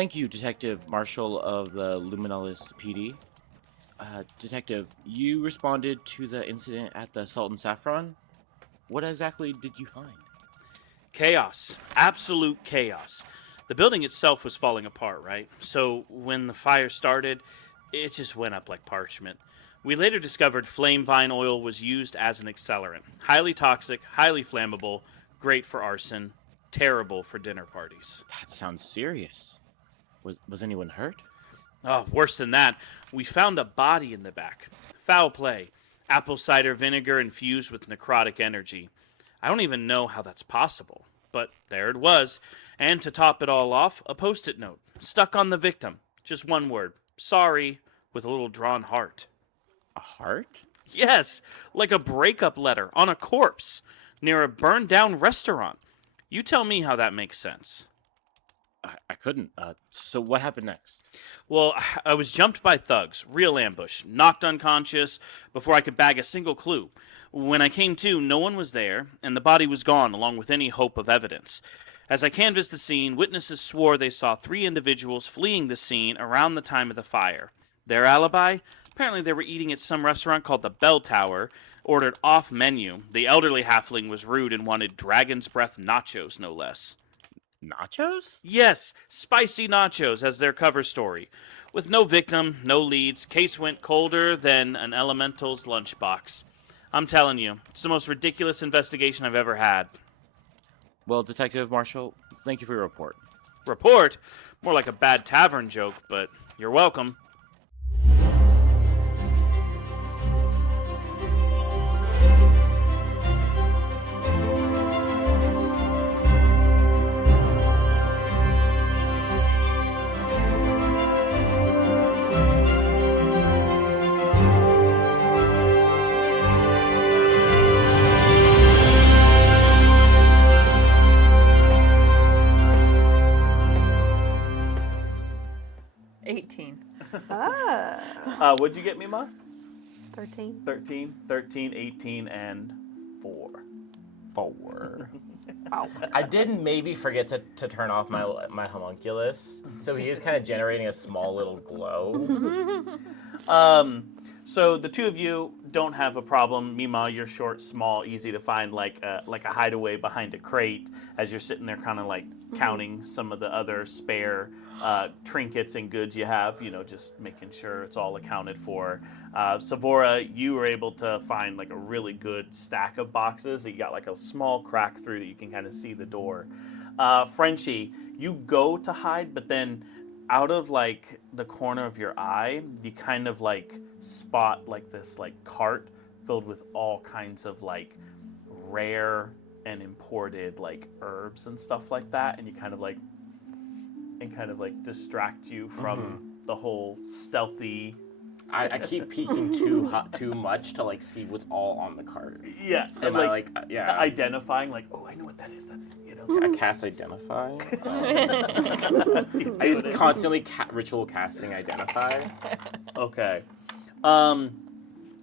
Thank you, Detective Marshall of the Luminalis PD. Detective, you responded to the incident at the Salt and Saffron. What exactly did you find? Chaos. Absolute chaos. The building itself was falling apart, right? So when the fire started, it just went up like parchment. We later discovered flame vine oil was used as an accelerant. Highly toxic, highly flammable, great for arson, terrible for dinner parties. That sounds serious. Was anyone hurt? Oh, worse than that, we found a body in the back. Foul play. Apple cider vinegar infused with necrotic energy. I don't even know how that's possible, but there it was. And to top it all off, a post-it note, stuck on the victim. Just one word, sorry, with a little drawn heart. A heart? Yes, like a breakup letter on a corpse, near a burned-down restaurant. You tell me how that makes sense. I couldn't. So what happened next? Well, I was jumped by thugs, real ambush, knocked unconscious before I could bag a single clue. When I came to, no one was there, and the body was gone along with any hope of evidence. As I canvassed the scene, witnesses swore they saw 3 individuals fleeing the scene around the time of the fire. Their alibi? Apparently they were eating at some restaurant called the Bell Tower, ordered off menu. The elderly halfling was rude and wanted dragon's breath nachos, no less. Nachos? Yes, spicy nachos as their cover story. With no victim, no leads, case went colder than an elemental's lunchbox. I'm telling you, it's the most ridiculous investigation I've ever had. Well, Detective Marshall, thank you for your report. Report? More like a bad tavern joke, but you're welcome. What'd you get me, Ma? 13. 13, 18, and 4. 4. Wow. I did maybe forget to turn off my homunculus, so he is kind of generating a small little glow. So the two of you don't have a problem. Mima, you're short, small, easy to find, like a hideaway behind a crate as you're sitting there kind of like counting some of the other spare trinkets and goods you have, just making sure it's all accounted for. Savora, you were able to find like a really good stack of boxes that you got like a small crack through that you can kind of see the door. Frenchie, you go to hide, but then out of like the corner of your eye, you kind of like spot like this like cart filled with all kinds of like rare and imported like herbs and stuff like that, and you kind of like distract you from the whole stealthy. I keep peeking too much to like see what's all on the cart. Yeah, So and am I identifying like, oh, I know what that is. I cast identify. I just constantly ritual casting identify. Okay.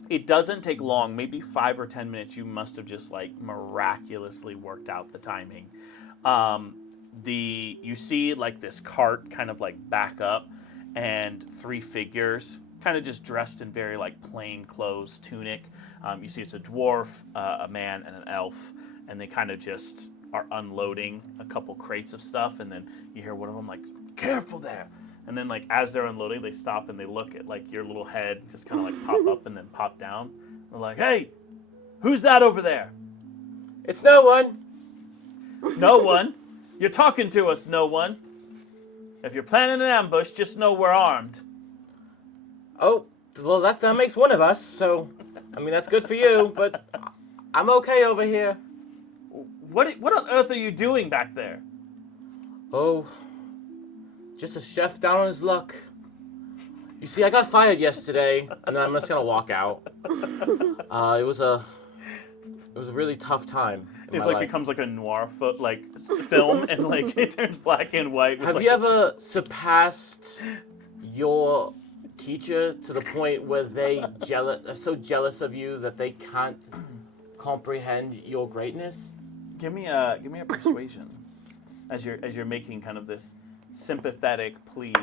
It doesn't take long, maybe 5 or 10 minutes. You must have just like miraculously worked out the timing. You see like this cart kind of like back up, and 3 figures kind of just dressed in very like plain clothes, tunic. You see it's a dwarf, a man, and an elf, and they kind of just are unloading a couple crates of stuff, and then you hear one of them like, "Careful there!" And then like as they're unloading, they stop and they look at like your little head just kind of like pop up and then pop down. They're like, "Hey, who's that over there?" It's no one. No one. You're talking to us, no one. If you're planning an ambush, just know we're armed. Oh, well that makes one of us. So, I mean that's good for you, but I'm okay over here. What on earth are you doing back there? Oh, just a chef down on his luck. You see, I got fired yesterday, and then I'm just gonna walk out. It was a really tough time. It like becomes like a noir film, and like it turns black and white. Have you ever surpassed your teacher to the point where they are so jealous of you that they can't comprehend your greatness? Give me a persuasion as you're making kind of this sympathetic plea.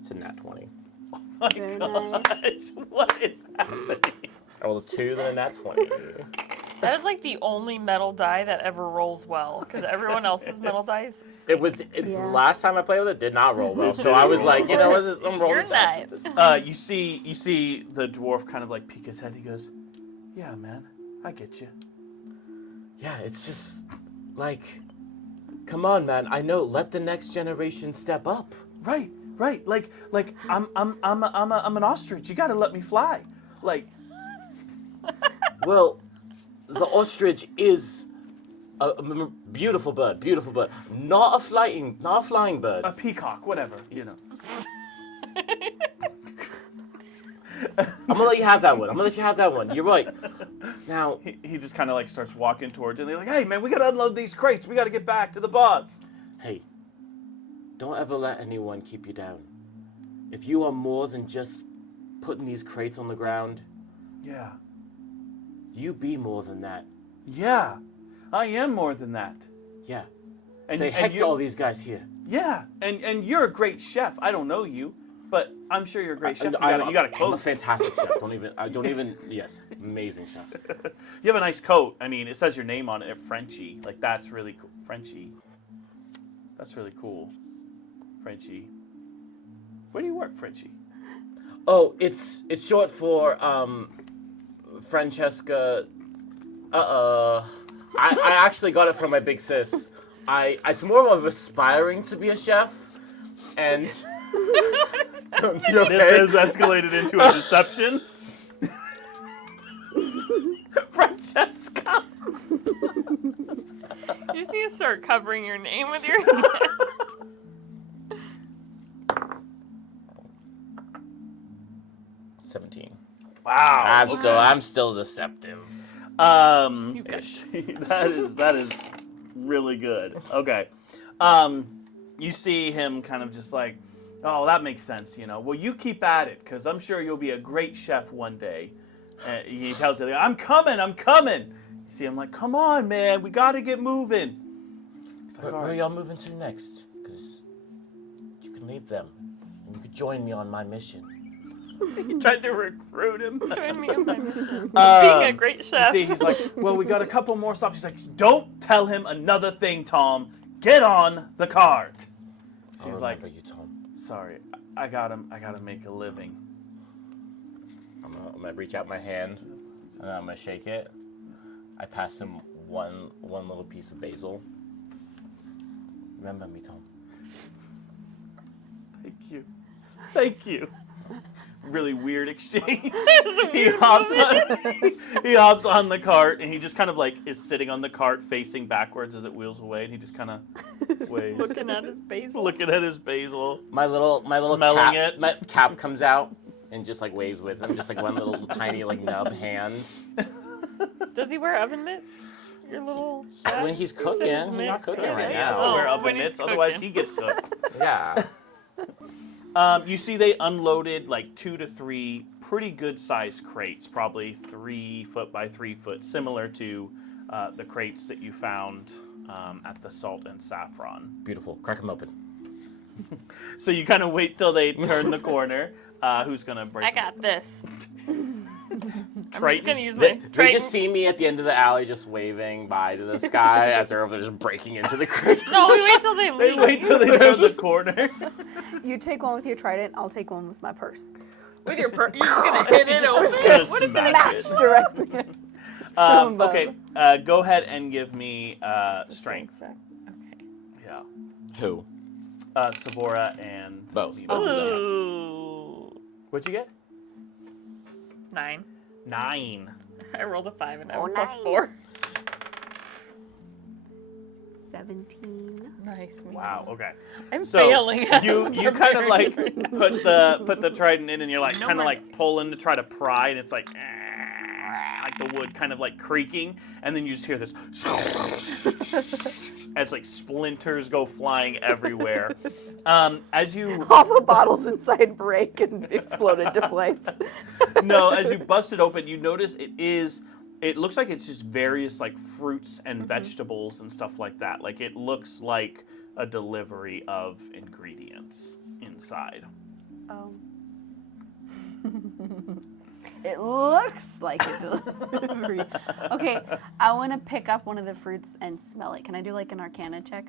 It's a nat 20. My Very gosh, nice. what is happening? I rolled a 2, then a nat 20. That is like the only metal die that ever rolls well, because everyone else's metal dice. Yeah. Last time I played with it, did not roll well. So I was like, you know what, I'm rolling You're dice. nice. You see the dwarf kind of like peek his head. He goes, "Yeah, man, I get you." Yeah, it's just like, come on, man. I know. Let the next generation step up. Right. Like I'm an ostrich. You got to let me fly. Like, Well, the ostrich is a beautiful bird, not a flying bird. a peacock, whatever, you know. I'm gonna let you have that one. You're right. Now, He just kind of like starts walking towards you. And they're like, "Hey, man, we got to unload these crates. We got to get back to the boss." hey, don't ever let anyone keep you down. If you are more than just putting these crates on the ground, Yeah. you be more than that. Yeah. I am more than that. Yeah. And- Say and heck to you- all these guys here. Yeah. And you're a great chef. I don't know you, but I'm sure you're a great chef. You got a I'm a coat. fantastic chef. Don't even. Yes, amazing chef. You have a nice coat. I mean, it says your name on it, Frenchie. Like, that's really cool. Frenchie. That's really cool. Frenchie. Where do you work, Frenchie? Oh, it's short for Francesca. I actually got it from my big sis. It's more of aspiring to be a chef, and you okay? This has escalated into a deception. Francesca. You just need to start covering your name with your hand. 17. Wow. I'm still deceptive. You guys. that is really good. Okay. You see him kind of just like, "Oh, that makes sense, you know. Well, you keep at it, because I'm sure you'll be a great chef one day." He tells you, "I'm coming. You see him like, "Come on, man. We got to get moving." He's like, Where "All are right." y'all moving to next? Because you can leave them, and you could join me on my mission. You tried to recruit him. Join me in my mission. Being a great chef. You see, he's like, "Well, we got a couple more stops." He's like, "Don't tell him another thing, Tom. Get on the cart." I'll She's like, remember you, Tom. "Sorry, I gotta make a living." I'm gonna reach out my hand, and I'm gonna shake it. I pass him one little piece of basil. Remember me, Tom. Thank you. Really weird exchange. He hops on the cart, and he just kind of like is sitting on the cart facing backwards as it wheels away, and he just kind of waves. Looking at his basil. Looking at his basil. My little Smelling cap, it. my cap comes out and just like waves with him, just like one little tiny like nub hand. Does he wear oven mitts? Your little. When he's cooking, he's not cooking right He has to now. wear Oh, oven when he's mitts, otherwise cooking. he gets cooked. Yeah. You see they unloaded like 2 to 3 pretty good sized crates, probably 3 foot by 3 foot, similar to the crates that you found at the Salt and Saffron. Beautiful. Crack them open. So you kind of wait till they turn the corner. Who's gonna break? I got this. I'm just Triton. gonna use They, my they Triton. just see me at the end of the alley, just waving bye to the sky as they're just breaking into the crates. No, we wait till they They leave. wait till they turn the corner. You take one with your trident, I'll take one with my purse. With your you're just gonna hit it open. gonna What is smash it? it. Directly. Okay, go ahead and give me strength. Okay. Yeah. Who? Savora and Both. Nemo. Both of them. Ooh. What'd you get? 9. 9. I rolled a 5 and I Oh, have plus 9. 4. 17. Nice. Man. Wow. Okay. I'm So failing. as you a kind of like barbarian. put the trident in, and you're like No kind of more. like pulling to try to pry, and it's like the wood kind of like creaking, and then you just hear this as like splinters go flying everywhere. As you All the bottles inside break and explode into flames. as you bust it open, you notice it looks like it's just various like fruits and vegetables and stuff like that. Like it looks like a delivery of ingredients inside. Oh. It looks like a delivery. Okay, I want to pick up one of the fruits and smell it. Can I do like an Arcana check?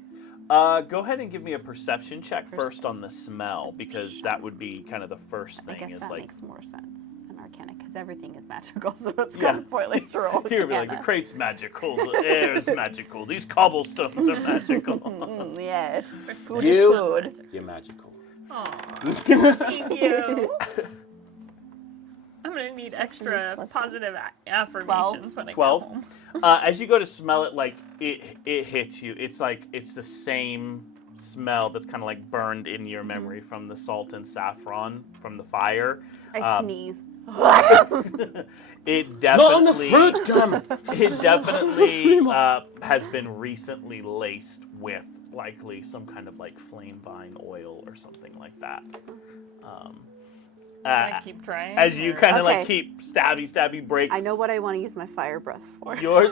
Go ahead and give me a perception check first on the smell, because that would be kind of the first I thing. guess Is that like makes more sense than Arcana because everything is magical, so it's Yeah. kind of pointless to roll. here, be like the Arcana. crate's magical, the air is magical, these cobblestones are magical. Yes, food You- is food. You're magical. Aw, thank you. I'm gonna need Perception is extra plus positive affirmations when I 12. get home. As you go to smell it, like it hits you. It's like it's the same smell that's kind of like burned in your memory from the salt and saffron from the fire. I sneeze. It Not on the definitely, fruit gum. it definitely has been recently laced with likely some kind of like flame vine oil or something like that. Can I keep trying? As you or- kind of like Okay. keep stabby break. I know what I want to use my fire breath for. Yours,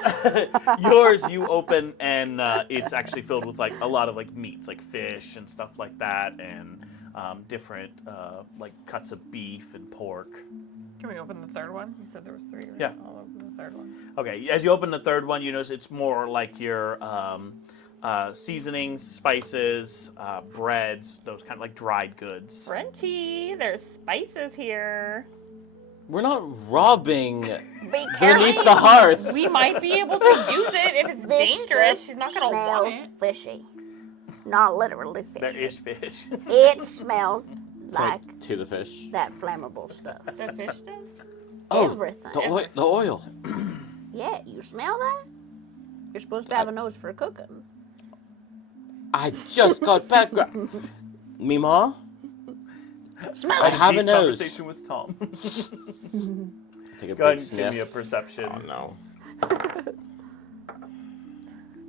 you open and it's actually filled with like a lot of like meats, like fish and stuff like that, and different like cuts of beef and pork. Can we open the third one? You said there was 3, right? Yeah. I'll open the third one. Okay, as you open the third one, you notice it's more like your seasonings, spices, breads, those kind of like dried goods. Frenchie, there's spices here. We're not robbing Be beneath the hearth. We might be able to use it if it's This dangerous. stuff She's not gonna want smells it. fishy. Not literally fishy. There is fish. It smells like Point to the fish. that flammable stuff. The fish does? Oh, Everything. the oil. Yeah, you smell that? You're supposed to have a nose for cooking. I just got back. Mima, Smell I it. have a Deep nose. conversation with Tom. Take a Go ahead big and give me a sniff. perception. Oh no.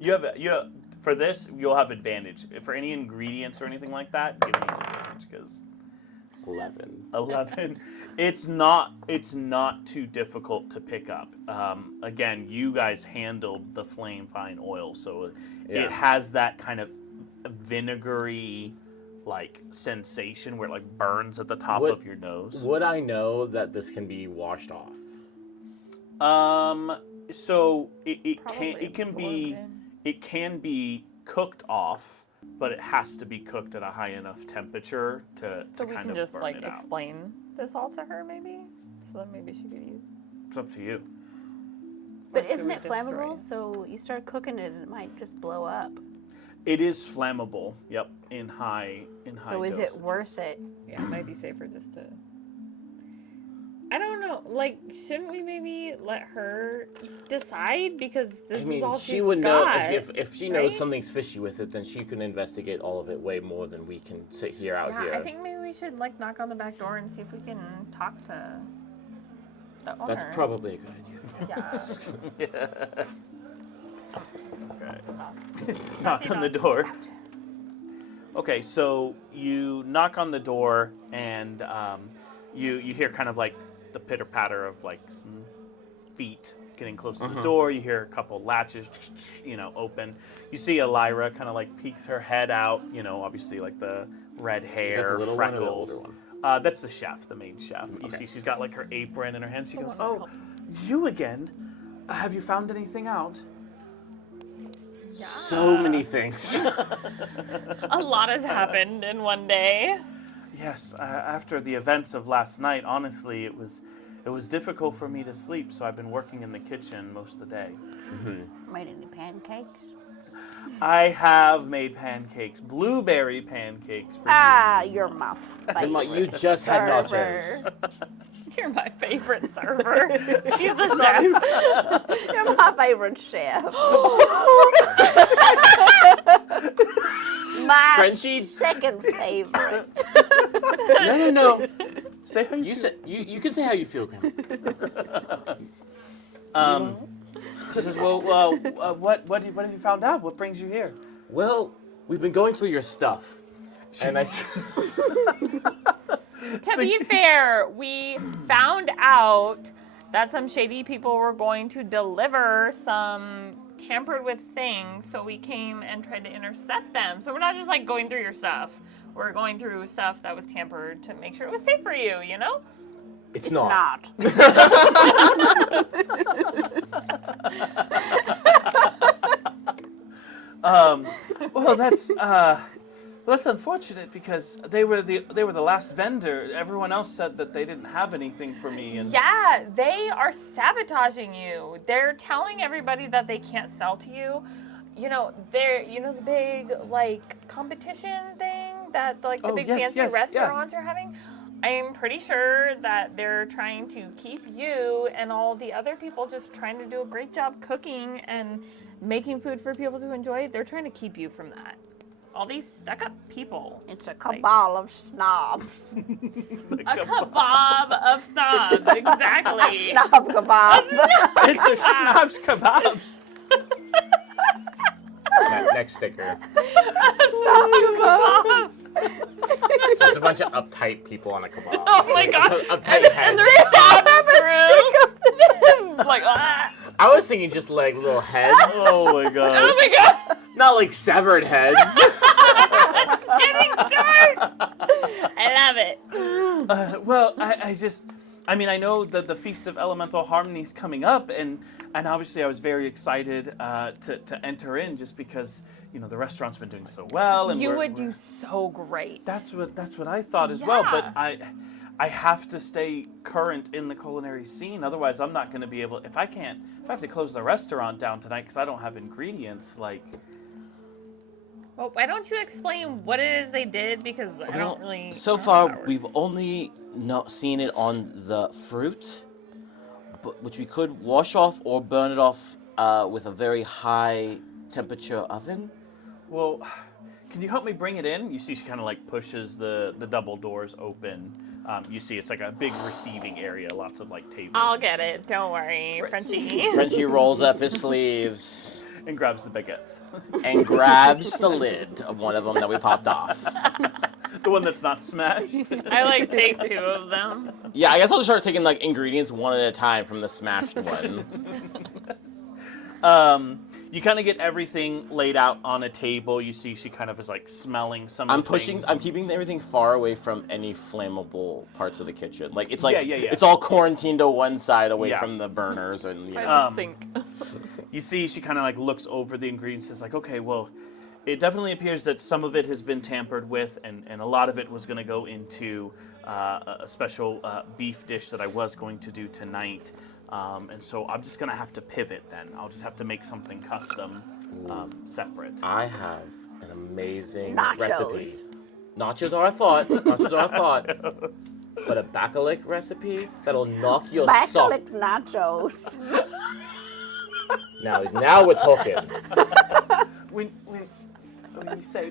You have for this you'll have advantage for any ingredients or anything like that. Give me advantage because 11. It's not too difficult to pick up. Again, you guys handled the flame fine oil, so Yeah. it has that kind of vinegary like sensation where it like burns at the top Would- of your nose. Would I know that this can be washed off? So it Probably can absorbed be in. it can be cooked off, but it has to be cooked at a high enough temperature to So we kind can of just burn like it out. explain this all to her, maybe? So that maybe she could use. It's up to you. But Or should isn't we it destroy flammable? it? So you start cooking it and it might just blow up. It is flammable. Yep, in high So is it dosage. worth it? Yeah, it might be safer just to. I don't know. Like, shouldn't we maybe let her decide? Because this I mean, is all she she's would got. know if she knows right? something's fishy with it, then she can investigate all of it way more than we can sit here out Yeah, here. I think maybe we should like knock on the back door and see if we can talk to the owner. That's probably a good idea. Yeah. Okay. Knock on the door. Okay, so you knock on the door and you hear kind of like the pitter patter of like some feet getting close to the door. You hear a couple latches, open. You see Elira kind of like peeks her head out. Obviously like the red hair, the little one or the freckles. older one? That's the chef, the main chef. You Okay. see, she's got like her apron in her hand. She goes, one "Oh, will help. you again? Have you found anything out?" So many things. A lot has happened in one day. Yes, after the events of last night, honestly, it was difficult for me to sleep, so I've been working in the kitchen most of the day. Made any pancakes? I have made pancakes, blueberry pancakes for Ah, you're my Emma, favorite. you just had server. nachos. You're my favorite server. She's the chef. You're my favorite chef. My Frenchie? second favorite. No. Say how you You feel. said you can say how you feel, Grandma. She says, "Well, what have you found out? What brings you here?" Well, we've been going through your stuff, and I. To be fair, we found out that some shady people were going to deliver some tampered with things, so we came and tried to intercept them. So we're not just like going through your stuff. We're going through stuff that was tampered to make sure it was safe for you, you know? It's It's not. not. Well, that's unfortunate because they were the last vendor. Everyone else said that they didn't have anything for me. And Yeah, they are sabotaging you. They're telling everybody that they can't sell to you. You know, the big like competition thing that like the Oh, big yes, fancy yes, yeah. restaurants are having. I'm pretty sure that they're trying to keep you and all the other people just trying to do a great job cooking and making food for people to enjoy. They're trying to keep you from that. All these stuck-up people. It's a cabal of snobs. A kebab of snobs, exactly. Snob kebab. it's a schnapps kebabs. Next sticker. Snob kebab. Just a bunch of uptight people on a kebab. Oh my god. Uptight heads. And they're stabbed through. Like, ah. I was thinking just like little heads. Oh my god. Oh my god. Not like severed heads. It's getting dark. I love it. Well, I mean, I know that the Feast of Elemental Harmony is coming up, and obviously I was very excited to enter in just because the restaurant's been doing so well, and You we're- would do so great. That's what I thought as well, but Yeah. I have to stay current in the culinary scene. Otherwise, I'm not going to be able. If I have to close the restaurant down tonight because I don't have ingredients, like. Well, why don't you explain what it is they did? Because I don't really. So know how far, that we've works. only seen it on the fruit, which we could wash off or burn it off with a very high temperature oven. Well, can you help me bring it in? You see, she kind of like pushes the double doors open. You see, it's like a big receiving area, lots of like tables. I'll get it. Don't worry, Frenchie. Frenchie rolls up his sleeves And grabs the baguettes. and grabs the lid of one of them that we popped off. The one that's not smashed. I like take 2 of them. Yeah, I guess I'll just start taking like ingredients one at a time from the smashed one. You kind of get everything laid out on a table. You see, she kind of is like smelling some. I'm of the pushing. things. I'm keeping everything far away from any flammable parts of the kitchen. Like it's like Yeah. it's all quarantined to one side away Yeah. from the burners and By Um, the sink. You see, she kind of like looks over the ingredients. Is like, okay, well, it definitely appears that some of it has been tampered with, and a lot of it was going to go into a special beef dish that I was going to do tonight. And so I'm just going to have to pivot then. I'll just have to make something custom, separate. I have an amazing Nachos. recipe. Nachos are a thought. Nachos are a thought. But a bacallic recipe that'll knock your sock. Bacallic nachos. Now we're talking. When you say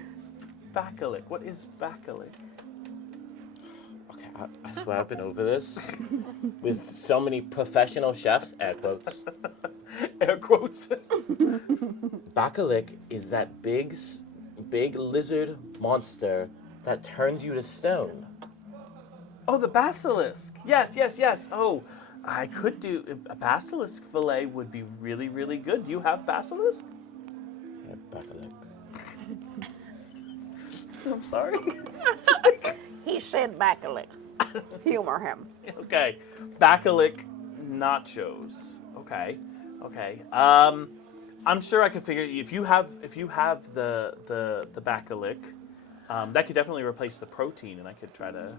bacallic, what is bacallic? Okay, I swear I've been over this with so many professional chefs, air quotes. Air quotes. Bacallic is that big lizard monster that turns you to stone. Oh, the basilisk. Yes. Oh, I could do a basilisk fillet. Would be really, really good. Do you have basilisk? Yeah, bacallic. I'm sorry. He said bacallic. Humor him. Okay, bacallic nachos. Okay. I'm sure I could figure if you have the bacallic, that could definitely replace the protein, and I could try to.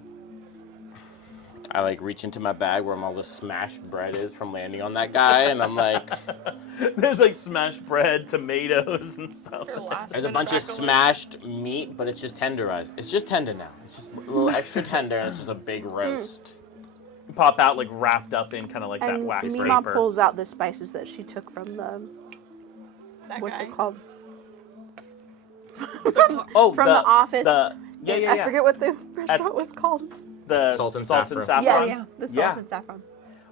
I like reach into my bag where all the smashed bread is from landing on that guy, and I'm like, There's like smashed bread, tomatoes, and stuff. Your last there's a bit of bunch of bacallic. smashed meat, but it's just tenderized. It's just tender now. It's just a little extra tender, and it's just a big roast. Pop out like wrapped up in kind of like that And wax Mima paper. pulls out the spices that she took from the That what's guy. it called? Oh, From the office. Yeah. I forget what the restaurant was called. The Salt and saffron. saffron. The salt Yeah. and saffron.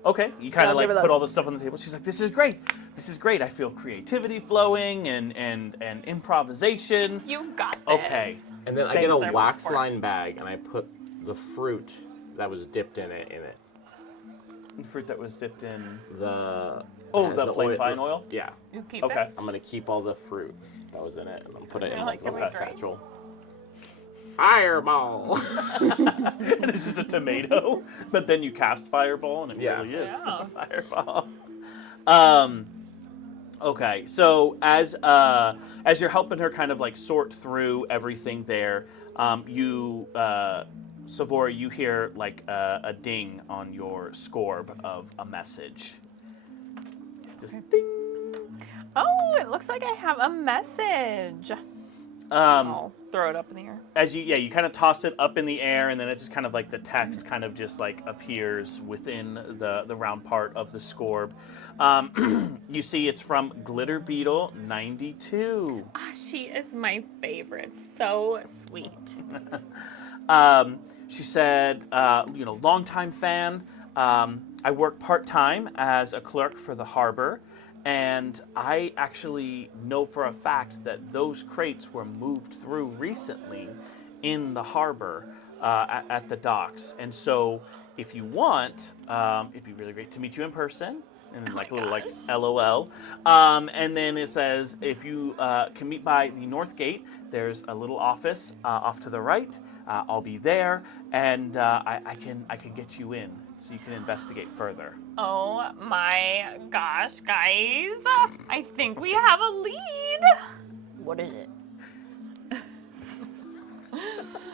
Okay, you kind I'll of like give her put those. all the stuff on the table. She's like, "This is great. This is great. I feel creativity flowing and improvisation." You got this. Okay. And then I Thanks, get a Sarah. wax line bag and I put the fruit that was dipped in it. The fruit that was dipped in. The Oh, has the flame oil- vine oil? Yeah. You keep Okay. it. I'm gonna keep all the fruit that was in it and then put it in You're like a like, little "Can we drink?" satchel. Fireball. And it's just a tomato, but then you cast fireball, and it Yeah. really is Yeah. a fireball. Okay, so as you're helping her kind of like sort through everything there, Savora, you hear like a ding on your scorb of a message. Just ding. Oh, it looks like I have a message. I'll throw it up in the air. As you kind of toss it up in the air, and then it's just kind of like the text kind of just like appears within the round part of the scorb. You see it's from Glitter Beetle 92. Ah, she is my favorite. So sweet. She said, longtime fan. I work part-time as a clerk for the harbor, and I actually know for a fact that those crates were moved through recently in the harbor at the docks. And so if you want, it'd be really great to meet you in person. And then, like a little like LOL. And then it says, if you can meet by the north gate, there's a little office off to the right. I'll be there, and I can get you in so you can investigate further. Oh my gosh, guys. I think we have a lead. What is it?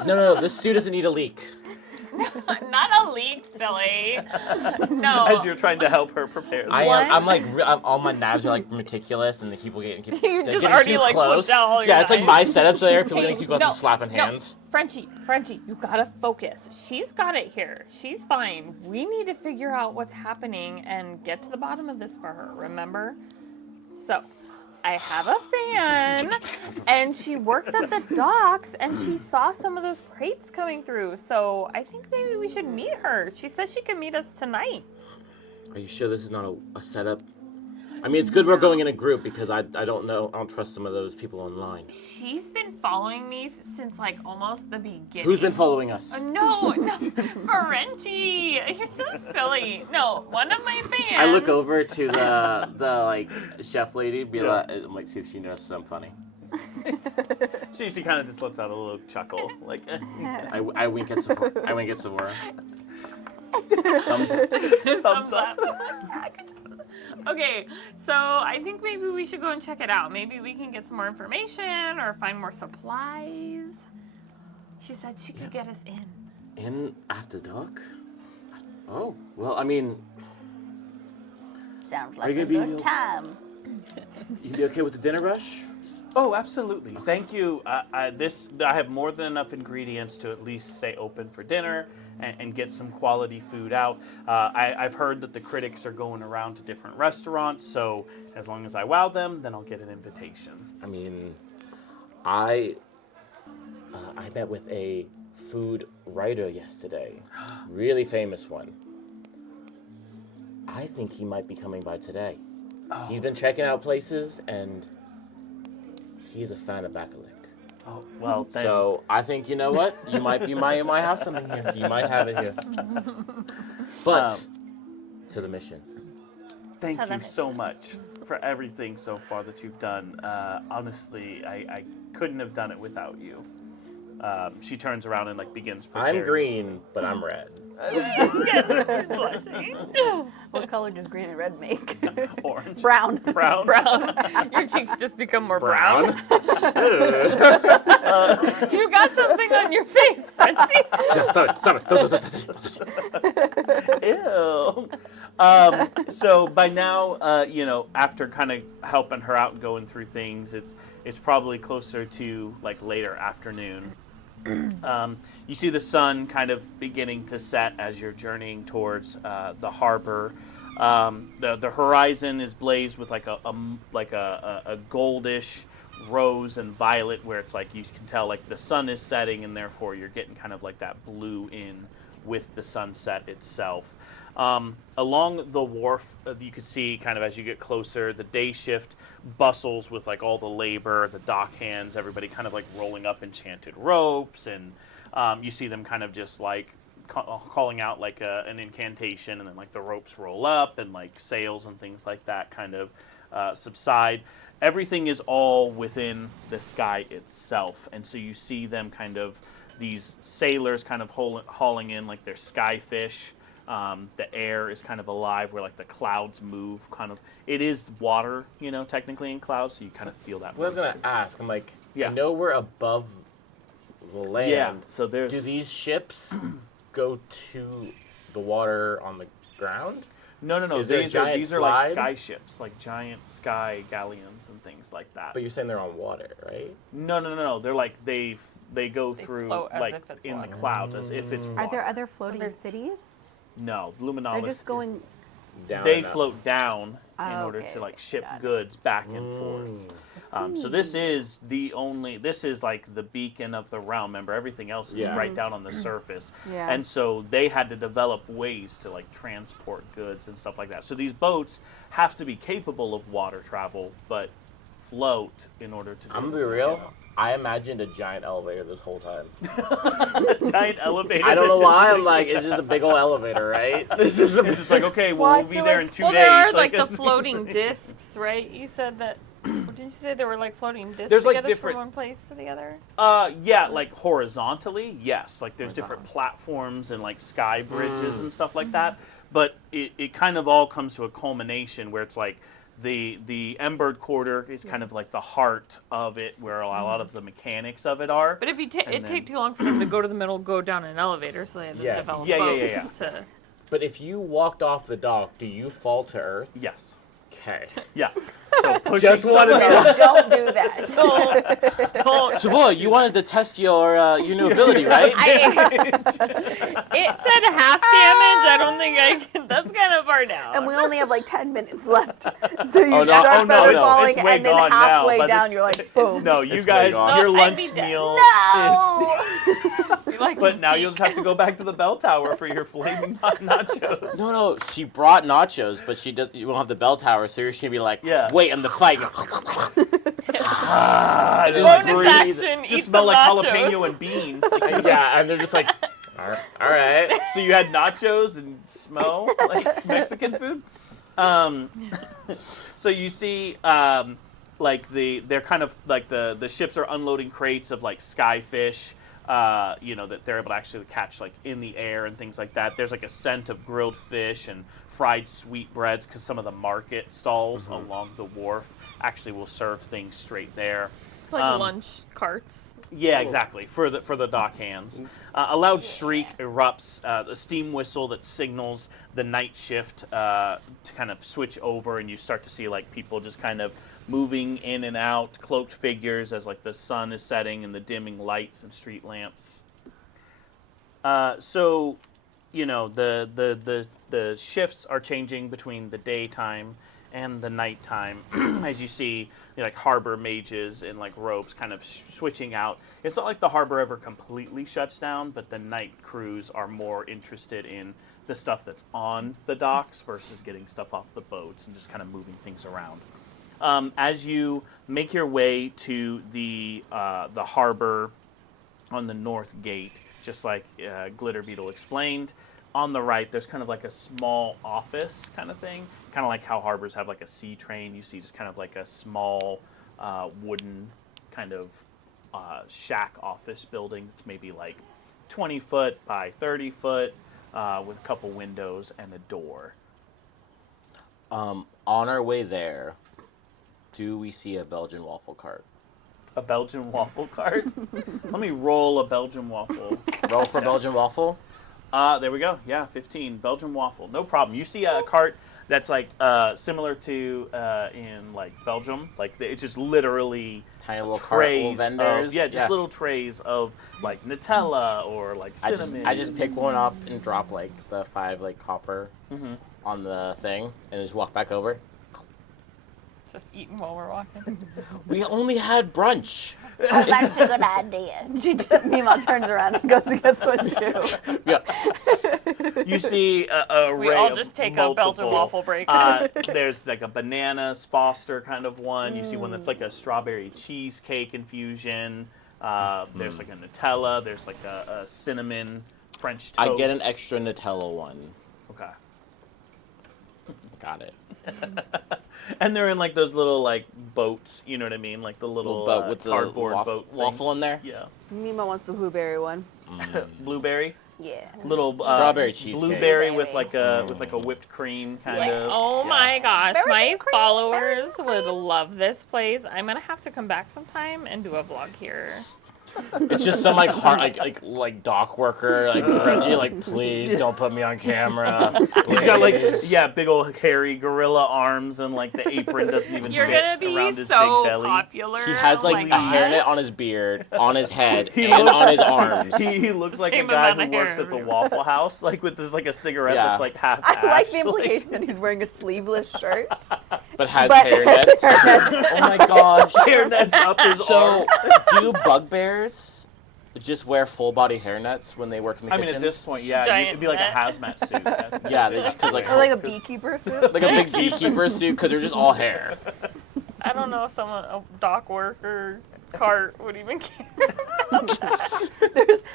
No. This stew doesn't need a leak. Not a lead, silly. No. As you're trying to help her prepare. I'm like, all my knives are like meticulous, and the people keep You they're just getting already, too like, put close. down all your Yeah, it's like my knives. setups there. People Hey, keep going and slapping hands. Frenchie, you gotta focus. She's got it here. She's fine. We need to figure out what's happening and get to the bottom of this for her, remember? So, I have a fan, and she works at the docks, and she saw some of those crates coming through, so I think maybe we should meet her. She says she can meet us tonight. Are you sure this is not a setup? I mean, it's good we're going in a group because I don't know. I don't trust some of those people online. She's been following me since, like, almost the beginning. Who's been following us? No, Frenchie, you're so silly. No, one of my fans. I look over to the like chef lady, I'm like, see if she notices I'm funny. She kind of just lets out a little chuckle, like. I wink at Savora. Thumbs up. Okay, so I think maybe we should go and check it out. Maybe we can get some more information or find more supplies. She said she could get us in. In after dark? Oh, well, I mean, Sounds Are like you a gonna be- good time. you be okay with the dinner rush? Oh, absolutely. Thank you. I have more than enough ingredients to at least stay open for dinner and get some quality food out. I've heard that the critics are going around to different restaurants, so as long as I wow them, then I'll get an invitation. I mean, I met with a food writer yesterday, really famous one. I think he might be coming by today. He's been checking out places, and he's a fan of Bacalic. Oh, well, then. So I think, you know what? You might have something here. You might have it here. But to the mission. Thank you so much for everything so far that you've done. Honestly, I couldn't have done it without you. She turns around and like begins preparing. I'm green, but I'm red. Blushing. What color does green and red make? Orange. Brown. Brown. Brown. Your cheeks just become more brown. You got something on your face, Frenchie. Yeah, stop it. Don't touch it. Ew. So by now, after kind of helping her out and going through things, it's probably closer to like later afternoon. You see the sun kind of beginning to set as you're journeying towards the harbor. The horizon is blazed with like a goldish rose and violet, where it's like you can tell like the sun is setting, and therefore you're getting kind of like that blue in with the sunset itself. Along the wharf, you can see kind of as you get closer, the day shift bustles with like all the labor, the dock hands, everybody kind of like rolling up enchanted ropes, and you see them kind of just like calling out like an incantation, and then like the ropes roll up, and like sails and things like that kind of subside. Everything is all within the sky itself, and so you see them kind of these sailors kind of hauling in like their sky fish. The air is kind of alive, where like the clouds move. Kind of, it is water, technically in clouds, so you kind of feel that. What I was gonna ask, I'm like, Yeah. I know we're above the land. Yeah. So there's. Do these ships go to the water on the ground? No. Is there a giant These are like slide? sky ships, like giant sky galleons and things like that. But you're saying they're on water, right? No. They're like they go through float as like if it's in the water. clouds as if it's water. Are there other floating there's- cities? No, Luminalis. They're just going. Down They and up. float down in Oh, order okay, to like okay, ship got it. goods back and forth. So this is this is like the beacon of the realm. Remember, everything else is Yeah. right down on the surface. Yeah. And so they had to develop ways to like transport goods and stuff like that. So these boats have to be capable of water travel, but float in order to. I'm gonna be real. I imagined a giant elevator this whole time. Giant elevator. I don't know that why. just- I'm like, it's just a big old elevator, right? This is It's just like, okay, Well, I we'll be feel there like- in 2 Well, days. there are like the it's- floating discs, right? You said that. Didn't you say there were like floating discs There's, to like, get us different- from one place to the other? Yeah, like horizontally, yes. Like there's different platforms and like sky bridges and stuff like that. But it kind of all comes to a culmination where it's like the Embered Quarter is kind of like the heart of it, where a lot of the mechanics of it are. But it'd then- take too long for them to go to the middle, go down an elevator, so they had to Yes. develop Yeah. boats to. But if you walked off the dock, do you fall to Earth? Yes. Okay. Yeah. So pushing Just wanted someone to- else- Don't do that. Don't. Savoy, you wanted to test your new ability, right? It said half damage. I don't think I can. That's kind of far down. And we only have like 10 minutes left. So you Oh, no, start oh, no, feather no. falling, It's way and then gone now, halfway but down, it's- you're like, boom. No, you It's way guys, gone. your No, I'd lunch be dead. meal. You're like, But now you'll just have to go back to the bell tower for your flaming hot nachos. No, she brought nachos, but she does. You don't have the bell tower, so you're just gonna be like, Yeah. wait, in the fight. I just Bonus breathe. action, eat Just smell some like nachos. jalapeno and beans. Like, Yeah, and they're just like, all right. so you had nachos and smell like Mexican food. So you see, like they're kind of like the ships are unloading crates of like skyfish. That they're able to actually catch like in the air and things like that. There's like a scent of grilled fish and fried sweetbreads because some of the market stalls along the wharf actually will serve things straight there. it's like lunch carts. Yeah, exactly. For the dock hands. A loud shriek erupts, a steam whistle that signals the night shift to kind of switch over, and you start to see like people just kind of moving in and out, cloaked figures as like the sun is setting and the dimming lights and street lamps. So, the shifts are changing between the daytime and the nighttime, as you see, like harbor mages and like ropes kind of switching out. It's not like the harbor ever completely shuts down, but the night crews are more interested in the stuff that's on the docks versus getting stuff off the boats and just kind of moving things around. As you make your way to the harbor on the north gate, just like Glitter Beetle explained, on the right, there's kind of like a small office kind of thing, kind of like how harbors have like a sea train. You see just kind of like a small wooden kind of shack office building that's maybe like 20 foot by 30 foot with a couple windows and a door. On our way there, do we see a Belgian waffle cart? A Belgian waffle cart? Let me roll a Belgian waffle. Roll for Belgian waffle. There we go. Yeah, 15. Belgian waffle. No problem. You see a cart that's like similar to in like Belgium. Like it's just literally Tiny little cart, little trays vendors. of little trays of like Nutella or like cinnamon. I just pick one up and drop like the 5 like copper on the thing, and just walk back over. Just eating while we're walking. We only had brunch. Oh, that's a good idea. Meemaw turns around and goes and gets one too. Yeah. You see a array We all of just take a Belgian multiple, waffle break. There's like a bananas Foster kind of one. You see one that's like a strawberry cheesecake infusion. There's like a Nutella. There's like a cinnamon French toast. I get an extra Nutella one. Okay. Got it. And they're in like those little like boats, you know what I mean? Like the Little little boat with the cardboard boat waffle things. in there. Yeah. Mima wants the blueberry one. Blueberry. Yeah. Little Strawberry cheesecake. blueberry with like a whipped cream kind of. Oh my gosh, Berries my and cream, followers berries and would love this place. I'm gonna have to come back sometime and do a vlog here. It's just some like hard like dock worker like grungy like please don't put me on camera. He's got like please." big old hairy gorilla arms and like the apron doesn't even You're fit gonna be around his so big belly. popular. He has oh like my a hairnet gosh. on his beard, on his head, He and looks- on his arms. He looks like Same a guy amount who of works hair. at the Waffle House, like with this like a cigarette Yeah. that's like half I like ash, the implication that he's wearing a sleeveless shirt. But has But- hairnets. Oh my gosh. hairnets up his So, arm. do bugbears just wear full body hairnets when they work in the I mean, kitchens? at this point, yeah, Giant it'd be like a net. hazmat suit. Yeah, they just cause like Or like a beekeeper suit. like a big beekeeper suit because they're just all hair. I don't know if a dock worker cart would even care.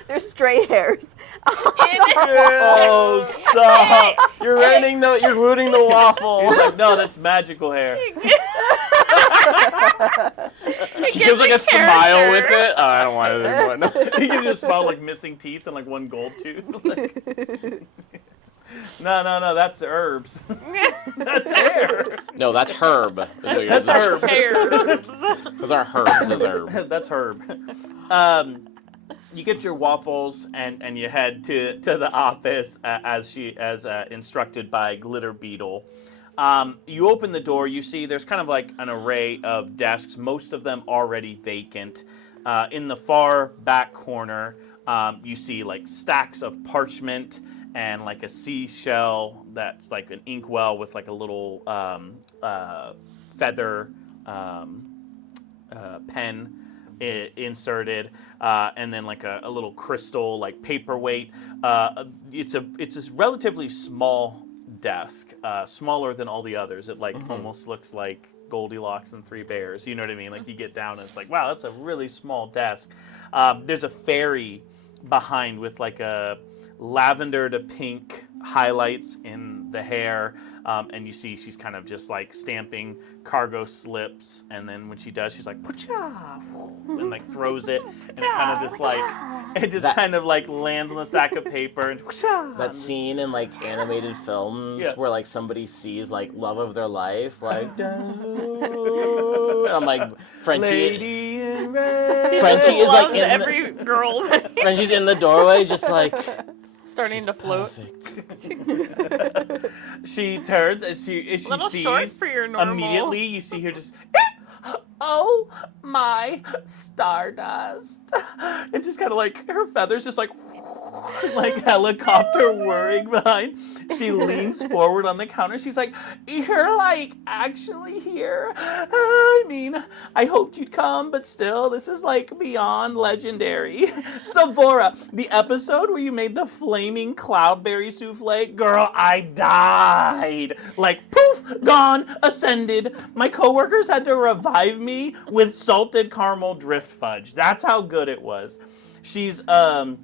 There's stray hairs. Oh, stop! You're ruining the waffle. He's like, no, that's magical hair. She gives like a smile with it. Oh, I don't want it anymore. No. He can just smile like missing teeth and like one gold tooth. No, that's herbs. That's hair. No, that's herb. That's herb. Hairs. Those are herbs. Those are herb. That's herb. You get your waffles and you head to the office as instructed by Glitter Beetle. You open the door. You see there's kind of like an array of desks, most of them already vacant. In the far back corner, you see like stacks of parchment and like a seashell that's like an inkwell with like a little feather pen inserted, and then like a little crystal like paperweight. It's a relatively small desk, smaller than all the others. It like almost looks like Goldilocks and Three Bears. You know what I mean? Like you get down and it's like, wow, that's a really small desk. There's a fairy behind with like a lavender to pink highlights in the hair, and you see she's kind of just like stamping cargo slips, and then when she does, she's like "Poocha," and like throws it, and it kind of just like kind of like lands on the stack of paper and "Poocha." That scene in like animated films Yeah. where like somebody sees like love of their life, like I'm like Frenchie. Lady in red. Frenchie is like Loves in every girl Frenchie's in the doorway, just like starting to float. perfect. She turns as she Little short sees for your normal. immediately. You see her just. Oh my stardust! It just kind of like her feathers just like helicopter whirring behind. She leans forward on the counter. She's like, "You're like actually here? I mean, I hoped you'd come, but still, this is like beyond legendary." Savora, the episode where you made the flaming cloudberry souffle, girl, I died. Like poof, gone, ascended. My coworkers had to revive me with salted caramel drift fudge. That's how good it was. She's a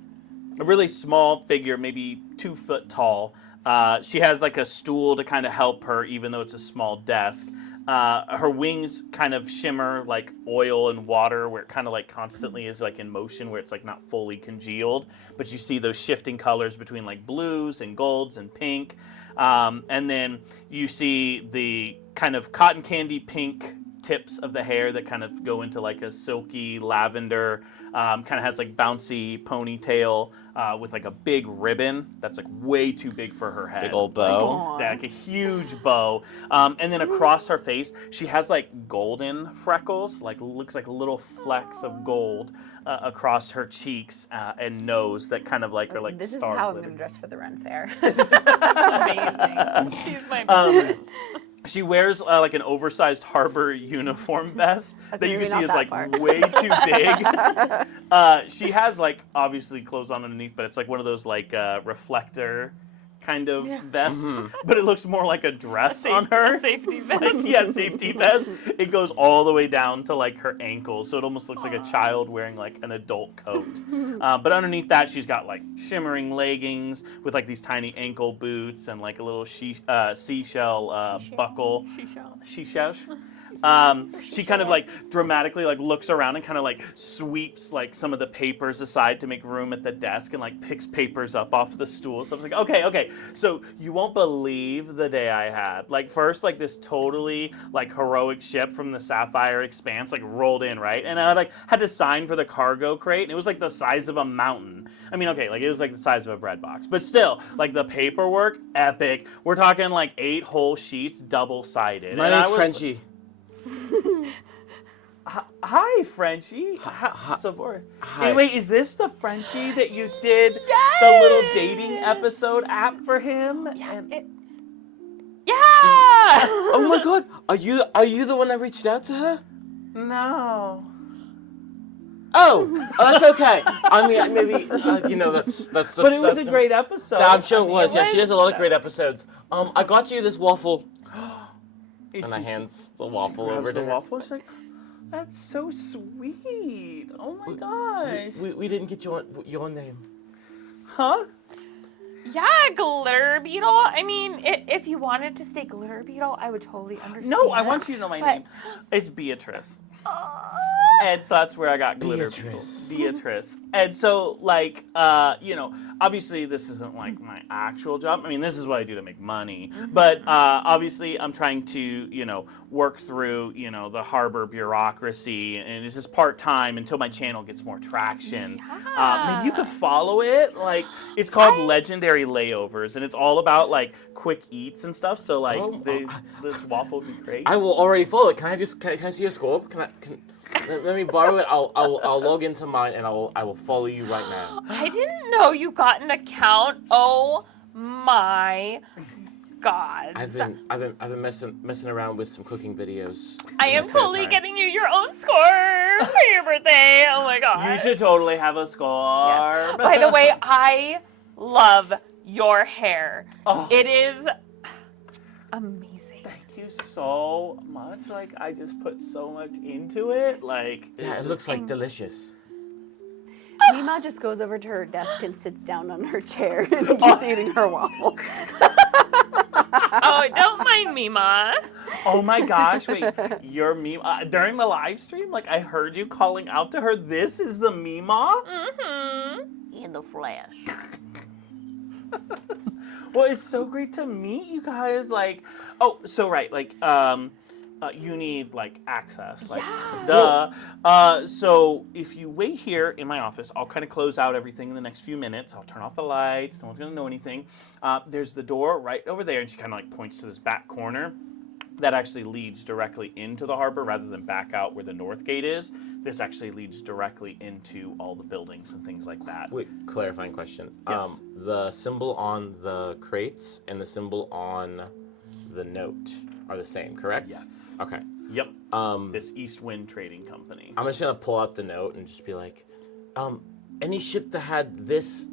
really small figure, maybe 2 foot tall. She has like a stool to kind of help her, even though it's a small desk. Her wings kind of shimmer like oil and water, where it kind of like constantly is like in motion, where it's like not fully congealed. But you see those shifting colors between like blues and golds and pink. And then you see the kind of cotton candy pink tips of the hair that kind of go into like a silky lavender, kind of has like bouncy ponytail with like a big ribbon that's like way too big for her head. Big old bow. Yeah, like a huge bow. And then across her face, she has like golden freckles, like looks like little flecks of gold across her cheeks and nose that kind of like are like This is star how I'm glitter. gonna dress for the Ren Fair. Amazing. She's my best friend. She wears like an oversized harbor uniform vest that you maybe can see not is that like part. way too big. She has like obviously clothes on underneath, but it's like one of those like reflector kind of Yeah. vests, but it looks more like a dress on her. Safety vest. Like, yeah, safety vest. It goes all the way down to like her ankles, so it almost looks like a child wearing like an adult coat. But underneath that, she's got like shimmering leggings with like these tiny ankle boots and like a little seashell buckle. Seashell. She kind of like dramatically like looks around and kind of like sweeps like some of the papers aside to make room at the desk and like picks papers up off the stool. So I was like, okay. So you won't believe the day I had. Like first, like this totally like heroic ship from the Sapphire Expanse like rolled in, right? And I like had to sign for the cargo crate, and it was like the size of a mountain. I mean, okay, like it was like the size of a bread box, but still, like the paperwork, epic. We're talking like 8 whole sheets, double-sided. My name's Frenchie. Hi, Frenchie. Savoy. Hi. Wait, is this the Frenchie that you did the little dating episode app for him? Yeah. Yeah. Oh my God, are you the one that reached out to her? No. Oh, that's okay. I mean, maybe that's. But it was a great episode. I'm sure it was. it Yeah, she does a lot of was. great episodes. I got you this waffle, Is and I she- hands the waffle grabs over the to her. waffle. She's like, that's so sweet. Oh my gosh. We didn't get your name. Huh? Yeah, Glitter Beetle. I mean, if you wanted to stay Glitter Beetle, I would totally understand. No, I want you to know my But- name. It's Beatrice. And so that's where I got glitter. Beatrice. Beatrice. And so, like, obviously this isn't like my actual job. I mean, this is what I do to make money. But obviously I'm trying to, work through, the harbor bureaucracy. And it's just part-time until my channel gets more traction. Maybe you could follow it. Like, it's called Legendary Layovers. And it's all about, like, quick eats and stuff. So, like, this waffle would be great. I will already follow it. Can I see your score? Let me borrow it. I'll log into mine and I will follow you right now. I didn't know you got an account. Oh my God. I've been messing around with some cooking videos. I in my am spare totally time. getting you your own score for your birthday. Oh my God. You should totally have a score. Yes. By the way, I love your hair. Oh. It is amazing. Thank you so much. Like, I just put so much into it. Like, Yeah, it looks like delicious. Mima just goes over to her desk and sits down on her chair and keeps eating her waffle. Oh, don't mind me, Ma. oh my gosh, wait, your Mima. During the live stream, like, I heard you calling out to her, this is the Mima? Mm-hmm. In the flesh. Well, it's so great to meet you guys. Like, right, like, you need, like, access. Like, duh. So if you wait here in my office, I'll kind of close out everything in the next few minutes. I'll turn off the lights. No one's going to know anything. There's the door right over there, and she kind of, like, points to this back corner. That actually leads directly into the harbor rather than back out where the north gate is. This actually leads directly into all the buildings and things like that. Wait, clarifying question. Yes. The symbol on the crates and the symbol on the note are the same, correct? Yes. Okay. Yep. This East Wind Trading Company. I'm just gonna pull out the note and just be like, any ship that had this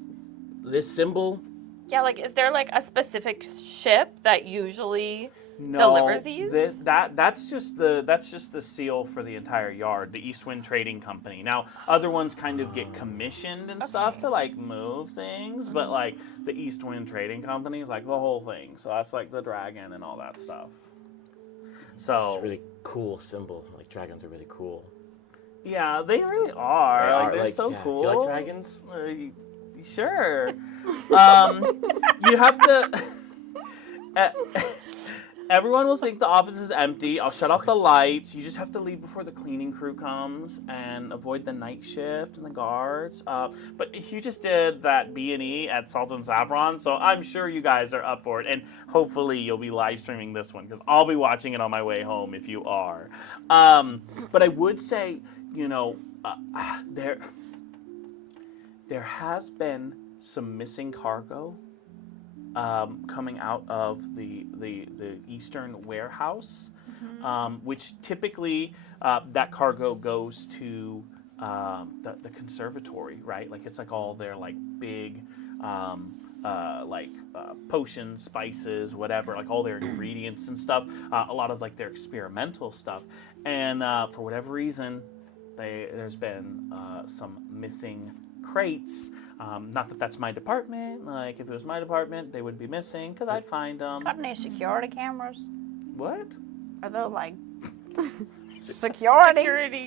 symbol? Yeah, like, is there like a specific ship that usually No, delivers these? That's just the seal for the entire yard, the East Wind Trading Company. Now, other ones kind of get commissioned and stuff to like move things, but like the East Wind Trading Company is like the whole thing. So that's like the dragon and all that stuff. So It's a really cool symbol. Like dragons are really cool. yeah, they really are. They like are, they're like, so yeah. cool. Do you like dragons? Sure. You have to. Everyone will think the office is empty. I'll shut off the lights. You just have to leave before the cleaning crew comes and avoid the night shift and the guards. But you just did that B&E at Salt and Saffron, so I'm sure you guys are up for it. And hopefully you'll be live streaming this one because I'll be watching it on my way home if you are. But I would say, there has been some missing cargo coming out of the eastern warehouse, which typically that cargo goes to the conservatory, right? Like it's like all their like big potions, spices, whatever, like all their ingredients and stuff. A lot of like their experimental stuff. And for whatever reason, there's been some missing crates. Not that that's my department. Like if it was my department, they would be missing because I'd find them. Got any security cameras? What? Are those like security? Security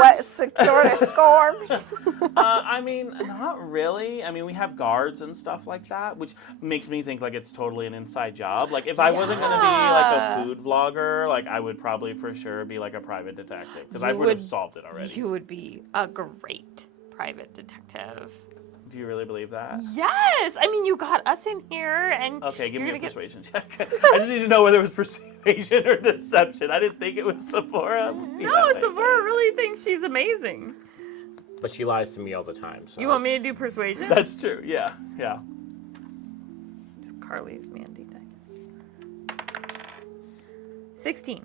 What security scores? I mean, not really. I mean, we have guards and stuff like that, which makes me think like it's totally an inside job. Like if I wasn't gonna be like a food vlogger, like I would probably for sure be like a private detective because I would have solved it already. You would be a great private detective. Do you really believe that? Yes! I mean, you got us in here, and Okay, give you're me a gonna get- persuasion check. I just need to know whether it was persuasion or deception. I didn't think it was Sephora. No, Sephora really thinks she's amazing. But she lies to me all the time. So You want me to do persuasion? That's true. Yeah, yeah. It's Carly's Mandy dice. 16.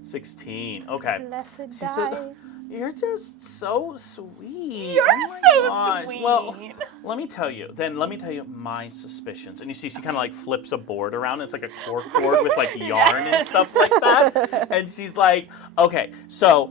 16. Okay. Blessed She said, dice. "You're just so sweet. You're Oh my so gosh." sweet. Well, let me tell you my suspicions. And you see, she kind of like flips a board around. It's like a cork board with like yarn and stuff like that. And she's like, okay, so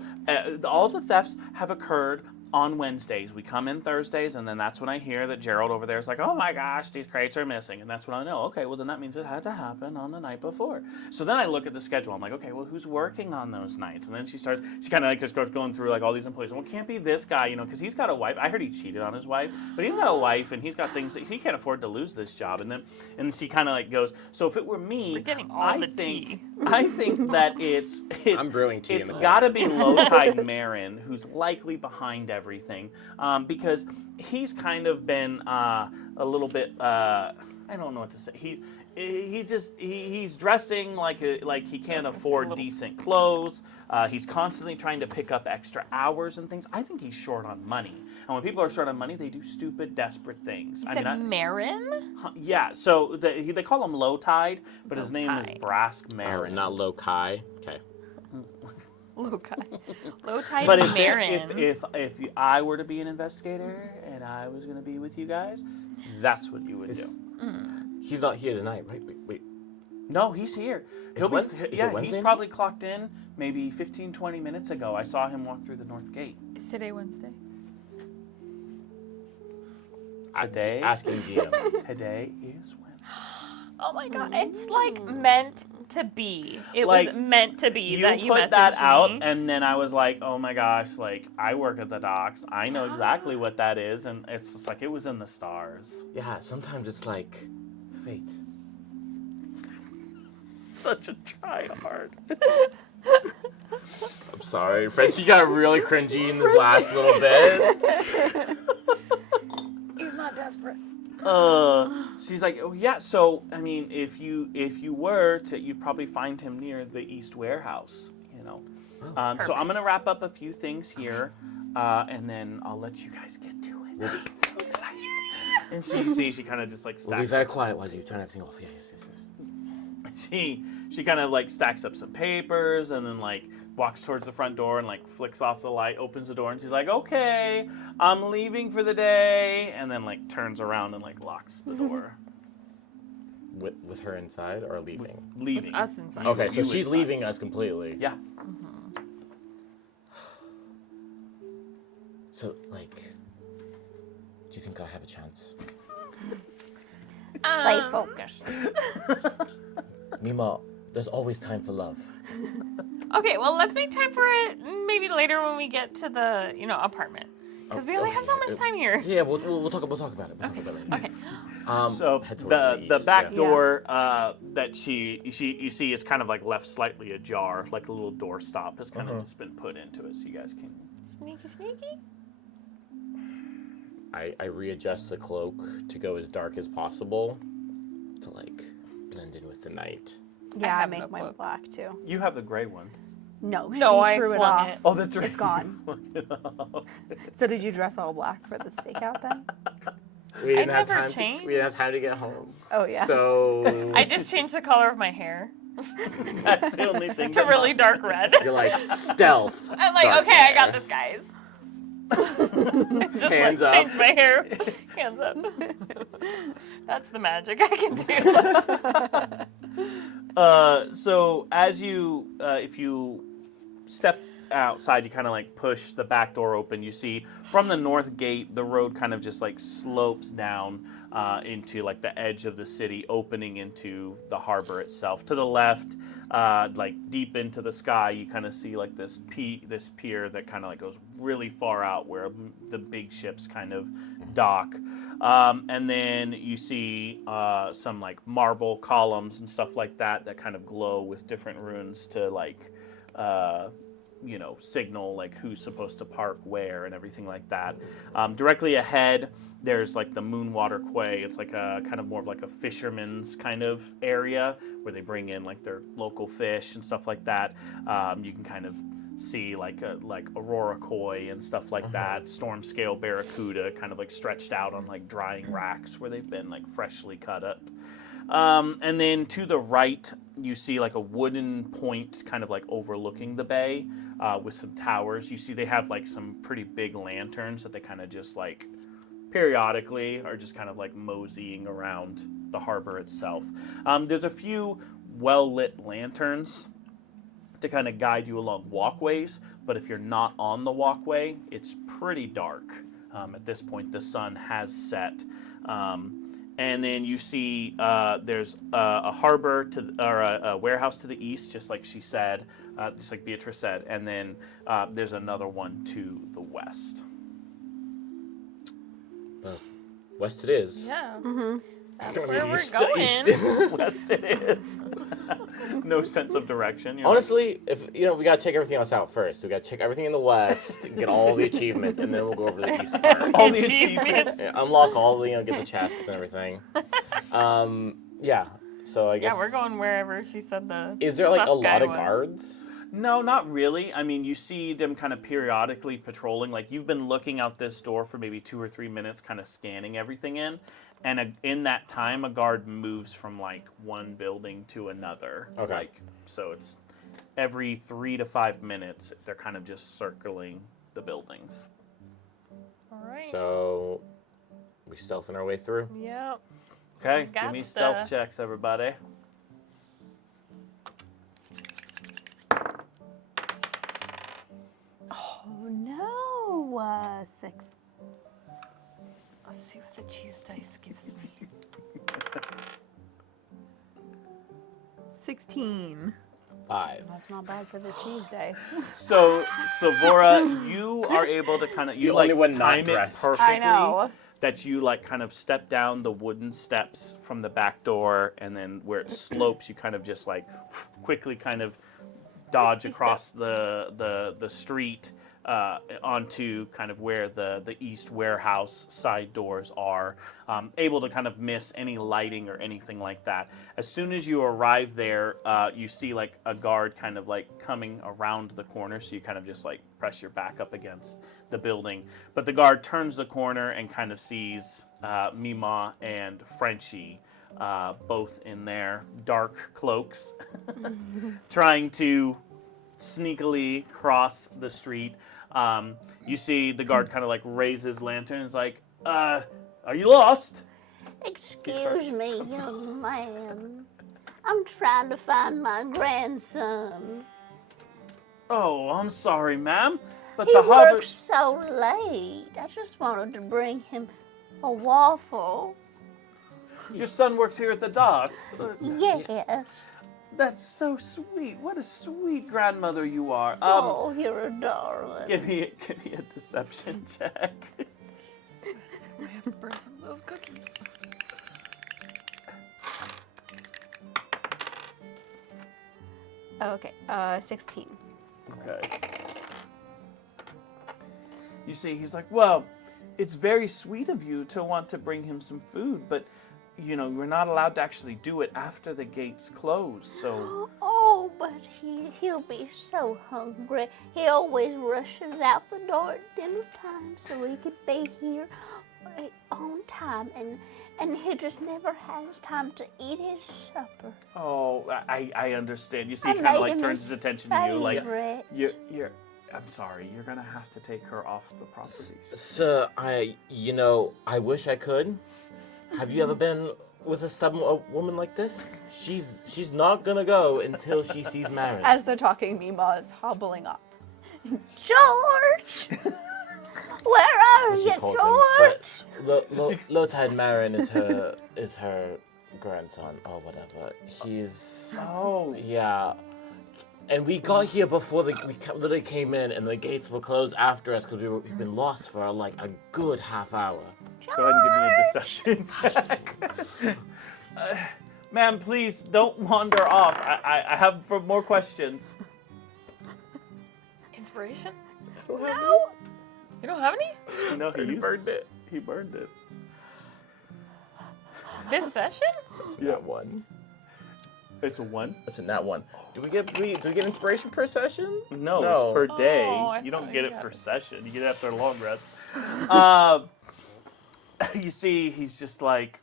all the thefts have occurred on Wednesdays. We come in Thursdays, and then that's when I hear that Gerald over there is like, oh my gosh, these crates are missing. And that's when I know, okay, well, then that means it had to happen on the night before. So then I look at the schedule. I'm like, okay, well, who's working on those nights? And then she kind of like just goes going through like all these employees. Well, it can't be this guy, you know, because he's got a wife. I heard he cheated on his wife, but he's got a wife, and he's got things that he can't afford to lose this job. And she kind of like goes, so if it were me, We're getting all I the think tea. I think that it's I'm brewing tea in It's the got to be Low-Tide Marin who's likely behind everything, because he's kind of been a little bit. I don't know what to say. He's dressing like he can't afford decent clothes. He's constantly trying to pick up extra hours and things. I think he's short on money. And when people are short on money, they do stupid, desperate things. You said Marin? Yeah. So they call him Low Tide, but his name is Low-Tide. Brask Oh, Marin. not low kai. Okay. Low tide But Marin. if I were to be an investigator and I was going to be with you guys, that's what you would It's- do. He's not here tonight, right? Wait. No, he's here. Is it Wednesday Yeah, night? he probably clocked in maybe 15, 20 minutes ago. I saw him walk through the north gate. Is today Wednesday? Today? Asking GM. Today is Wednesday. Oh my god, it's like meant to be. It Like, was meant to be that you put that messaged out, me. and then I was like, oh my gosh, like, I work at the docks. I know exactly what that is, and it's just like, it was in the stars. Yeah, sometimes it's like fate. Such a tryhard. I'm sorry, Frenchie got really cringy in this last little bit. He's not desperate. She's like, oh yeah. So I mean, if you were to, you'd probably find him near the East Warehouse. You know. So I'm gonna wrap up a few things here, and then I'll let you guys get to it. So excited. And she kind of just like We'll be stacks. very quiet while you turn everything off. Yeah, yes. She kind of like stacks up some papers and then like walks towards the front door and like flicks off the light, opens the door, and she's like, okay, I'm leaving for the day, and then like turns around and like locks the door. With her inside or leaving? Leaving. Us inside. Okay, so You she's inside. leaving us completely. Yeah. So, like, do you think I have a chance? Stay focused. Mima, there's always time for love. Okay, well, let's make time for it maybe later when we get to the, apartment. Because we only have so much time here. Yeah, we'll talk about it. We'll talk about it later. Okay. So head towards the east, back yeah. door that you see is kind of like left slightly ajar, like a little door stop has kind of just been put into it, so you guys can. Sneaky, sneaky. I readjust the cloak to go as dark as possible to like blend in with the night. Yeah, I have make no mine cloak. black too. You have the gray one. No, No, she I threw it flung off. it. Oh, that's right. It's gone. So did you dress all black for the stakeout then? We didn't I have never time. changed. We didn't have time to get home. Oh yeah. So I just changed the color of my hair That's the only thing. to that really dark red. you're like stealth. I'm like, dark okay, I got hair. this, guys. Just Hands like up. change my hair. Hands up. That's the magic I can do. So as you, if you step outside, you kind of like push the back door open. You see from the north gate, the road kind of just like slopes down into like the edge of the city, opening into the harbor itself. To the left, like deep into the sky, you kind of see like this pier that kind of like goes really far out where the big ships kind of dock. And then you see some like marble columns and stuff like that that kind of glow with different runes to like signal like who's supposed to park where and everything like that. Directly ahead, there's like the Moonwater Quay. It's like a kind of more of like a fisherman's kind of area where they bring in like their local fish and stuff like that. You can kind of see like Aurora koi and stuff like that. Storm scale barracuda kind of like stretched out on like drying racks where they've been like freshly cut up. And then to the right, you see like a wooden point kind of like overlooking the bay with some towers. You see they have like some pretty big lanterns that they kind of just like periodically are just kind of like moseying around the harbor itself. There's a few well-lit lanterns to kind of guide you along walkways, but if you're not on the walkway, it's pretty dark. At this point, the sun has set. And then you see there's a harbor or a warehouse to the east, just like she said, just like Beatrice said. And then there's another one to the west. Well, west it is. Yeah. Mm-hmm. That's where we're going. West it is. No sense of direction. You're Honestly, if we gotta check everything else out first. We gotta check everything in the west, get all the achievements, and then we'll go over the east part. all the achievements. Yeah, unlock all the, get the chests and everything. Yeah. So I guess. Yeah, we're going wherever she said the. Is there like a sus guy lot of was. guards? No, not really. I mean, you see them kind of periodically patrolling. Like, you've been looking out this door for maybe 2 or 3 minutes, kind of scanning everything in. And in that time, a guard moves from, like, one building to another. Okay. Like, so it's every 3 to 5 minutes, they're kind of just circling the buildings. All right. So, we stealthing our way through? Yep. Okay, Got give me the- stealth checks, everybody. Oh no, 6. Let's see what the cheese dice gives me. 16. 5. That's not bad for the cheese dice. So, Savora, you are able to kind of, you The like only one not time it dressed. perfectly. I know. That you like kind of step down the wooden steps from the back door, and then where it slopes, you kind of just like quickly kind of dodge Crispy across the street onto kind of where the east warehouse side doors are, able to kind of miss any lighting or anything like that. As soon as you arrive there, you see like a guard kind of like coming around the corner, so you kind of just like press your back up against the building. But the guard turns the corner and kind of sees Mima and Frenchie, both in their dark cloaks, trying to sneakily cross the street. You see the guard kind of like raise his lantern and is like, are you lost? Excuse me, young man. I'm trying to find my grandson. Oh, I'm sorry, ma'am, but He the harbor... works so late. I just wanted to bring him a waffle. Your son works here at the docks. Yes. That's so sweet. What a sweet grandmother you are. Oh, you're a darling. Give me a deception check. I have to burn some of those cookies. Okay, 16. Okay. You see, he's like, well, it's very sweet of you to want to bring him some food, but, we're not allowed to actually do it after the gates close, so... Oh, but he'll be so hungry. He always rushes out the door at dinner time so he could be here on time, and he just never has time to eat his supper. Oh, I understand. You see, he I kind of made like him turns his his attention to you, like, favorite. you're I'm sorry. You're gonna have to take her off the property. Sir, I wish I could. Have you ever been with a stubborn woman like this? She's not gonna go until she sees Marin. As they're talking, Mima is hobbling up. George! Where are She you, calls George? him, but Low-Tide Marin is her grandson or whatever. He's Oh. yeah. And we got here before literally came in, and the gates were closed after us because we've been lost for like a good half hour. Go ahead and give me a deception check. Ma'am, please don't wander off. I have more questions. Inspiration? No. You don't have any? No, he burned it. He burned it. This session? It's not one. It's a 1? That's a nat one. Do we get inspiration per session? No, No. it's per day. Oh, I You don't thought get you it got per it. session. You get it after a long rest. You see, he's just like,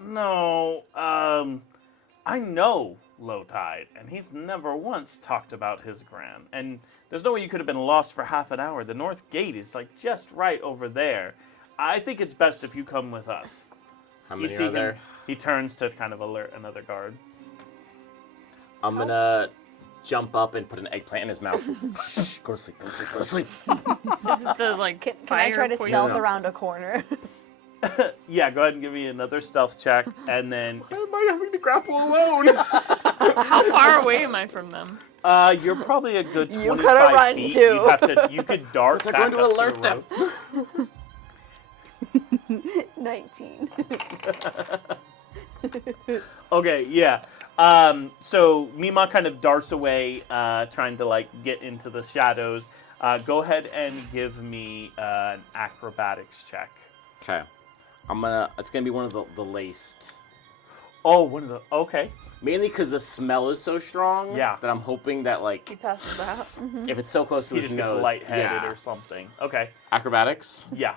no, I know Low Tide, and he's never once talked about his gran. And there's no way you could have been lost for half an hour. The north gate is like just right over there. I think it's best if you come with us. How You many see are him, there? he turns to kind of alert another guard. I'm gonna jump up and put an eggplant in his mouth. Shh, go to sleep, go to sleep, go to sleep. Is it the like Can I fire try to poison? stealth No. around a corner? Yeah, go ahead and give me another stealth check, and then Why am I having to grapple alone? How far away am I from them? you're probably a good You 25 coulda run, feet. too. You could dart They're back going to up alert the them. road. 19. Okay, yeah. So Mima kind of darts away, trying to like get into the shadows. Go ahead and give me an acrobatics check. Okay. It's gonna be one of the laced. Oh, one of the. Okay. Mainly because the smell is so strong. Yeah. That I'm hoping that like, He passes out. if it's so close to He his just gets nose, lightheaded yeah. or something. Okay. Acrobatics. Yeah.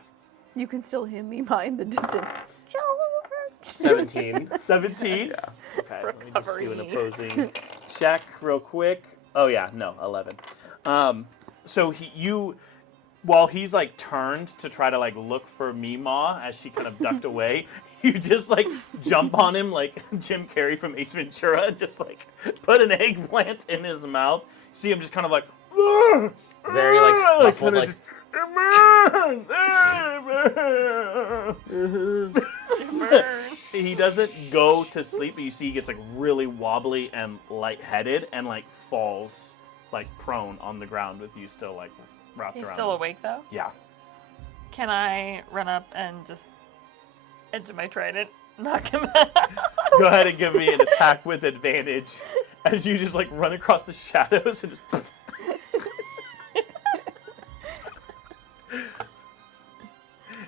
You can still hear Mima in the distance. George! 17. 17. Yeah. Okay. Let me just do an Recovery. opposing check real quick. Oh yeah, no, 11. So while he's like turned to try to like look for Meemaw as she kind of ducked away, you just like jump on him like Jim Carrey from Ace Ventura and just like put an eggplant in his mouth. See him just kind of like Very like muffled, kinda like. just, he doesn't go to sleep, but you see he gets like really wobbly and lightheaded and like falls like prone on the ground with you still like wrapped He's around still him. awake though. Yeah. Can I run up and just edge of my trident, knock him out? Go ahead and give me an attack with advantage as you just like run across the shadows and just.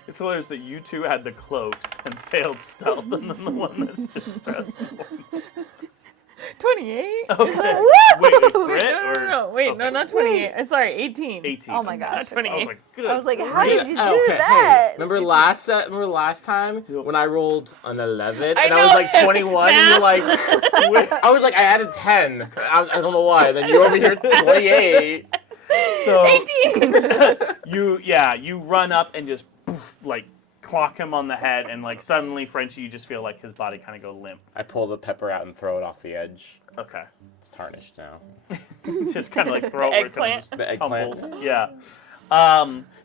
It's hilarious that you two had the cloaks and failed stealth, and then the one that's just dressed. 28? Okay. Wait, Wait, crit no, or no. Wait, no, okay. not 28. Sorry, 18. 18. Oh my gosh. Not 28. I was like, good. I was like, how grief. did you do Okay, that? hey, remember last time when I rolled an 11 I and I was know. like 21 and you're like, I was like, I added 10. I don't know why. Then you're over here 28. So 18! you run up and just poof, like clock him on the head, and like suddenly, Frenchie, you just feel like his body kind of go limp. I pull the pepper out and throw it off the edge. Okay. It's tarnished now. Just kind of like throw The it where it eggplant? just The eggplant. tumbles. Yeah.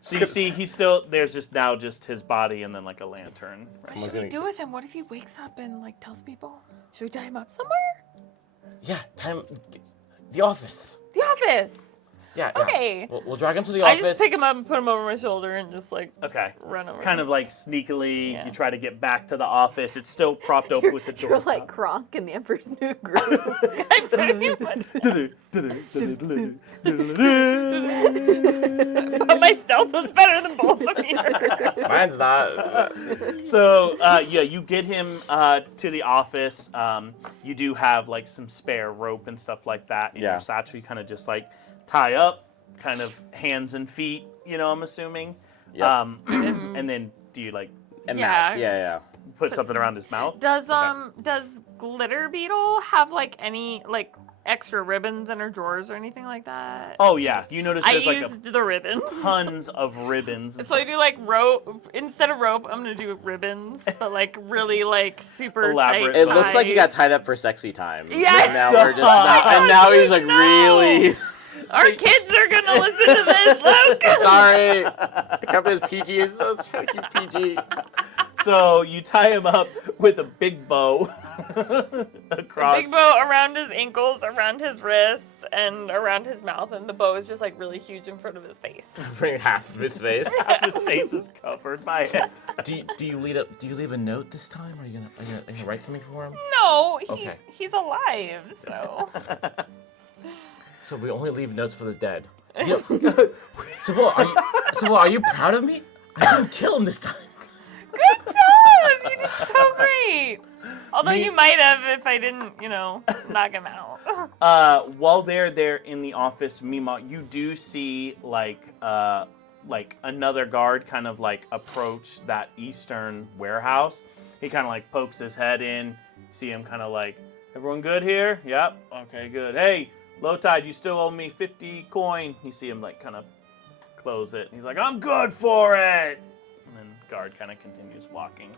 So you see, he's still there's just now just his body and then like a lantern. What Someone's should we gonna- do with him? What if he wakes up and like tells people? Should we tie him up somewhere? Yeah, time. The office. The office! Yeah. Okay. We'll drag him to the I office. just pick him up and put him over my shoulder and just like Okay. run over. Kind of like sneakily, Yeah. you try to get back to the office. It's still propped open with the door. You're like Kronk in the Emperor's New Groove. I pretty much. But my stealth was better than both of yours. Mine's not. So yeah, you get him to the office. You do have like some spare rope and stuff like that in Yeah. your satchel. You kind of just like tie up, kind of hands and feet. You know, I'm assuming. Yep. And then do you like And Yeah. mask. Yeah. put something around his mouth? Does Glitter Beetle have like any like extra ribbons in her drawers or anything like that? Oh yeah, you notice I there's like used the ribbons. tons of ribbons. So I do like rope instead of rope. I'm gonna do ribbons, but like really like super Elaborate. tight. It looks like he got ties. tied up for sexy time. Yes! And now we're just and now he's like really Our kids are gonna listen to this, Luke. sorry. I kept his PG. It's so trying to keep PG. So you tie him up with a big bow across. Big bow around his ankles, around his wrists, and around his mouth, and the bow is just like really huge in front of his face. Bring half of his face. Half his face is covered by it. Do you leave a note this time? Are you gonna write something for him? No, Okay. he's alive, so. So we only leave notes for the dead. Savol, are you proud of me? I didn't kill him this time. Good job! You did so great. Although you might have if I didn't, knock him out. While they're there in the office, Mima, you do see like another guard kind of like approach that eastern warehouse. He kind of like pokes his head in. See him kind of like, everyone good here? Yep. Okay, good. Hey, Low Tide, you still owe me 50 coin. You see him like kind of close it. He's like, I'm good for it. And then guard kind of continues walking.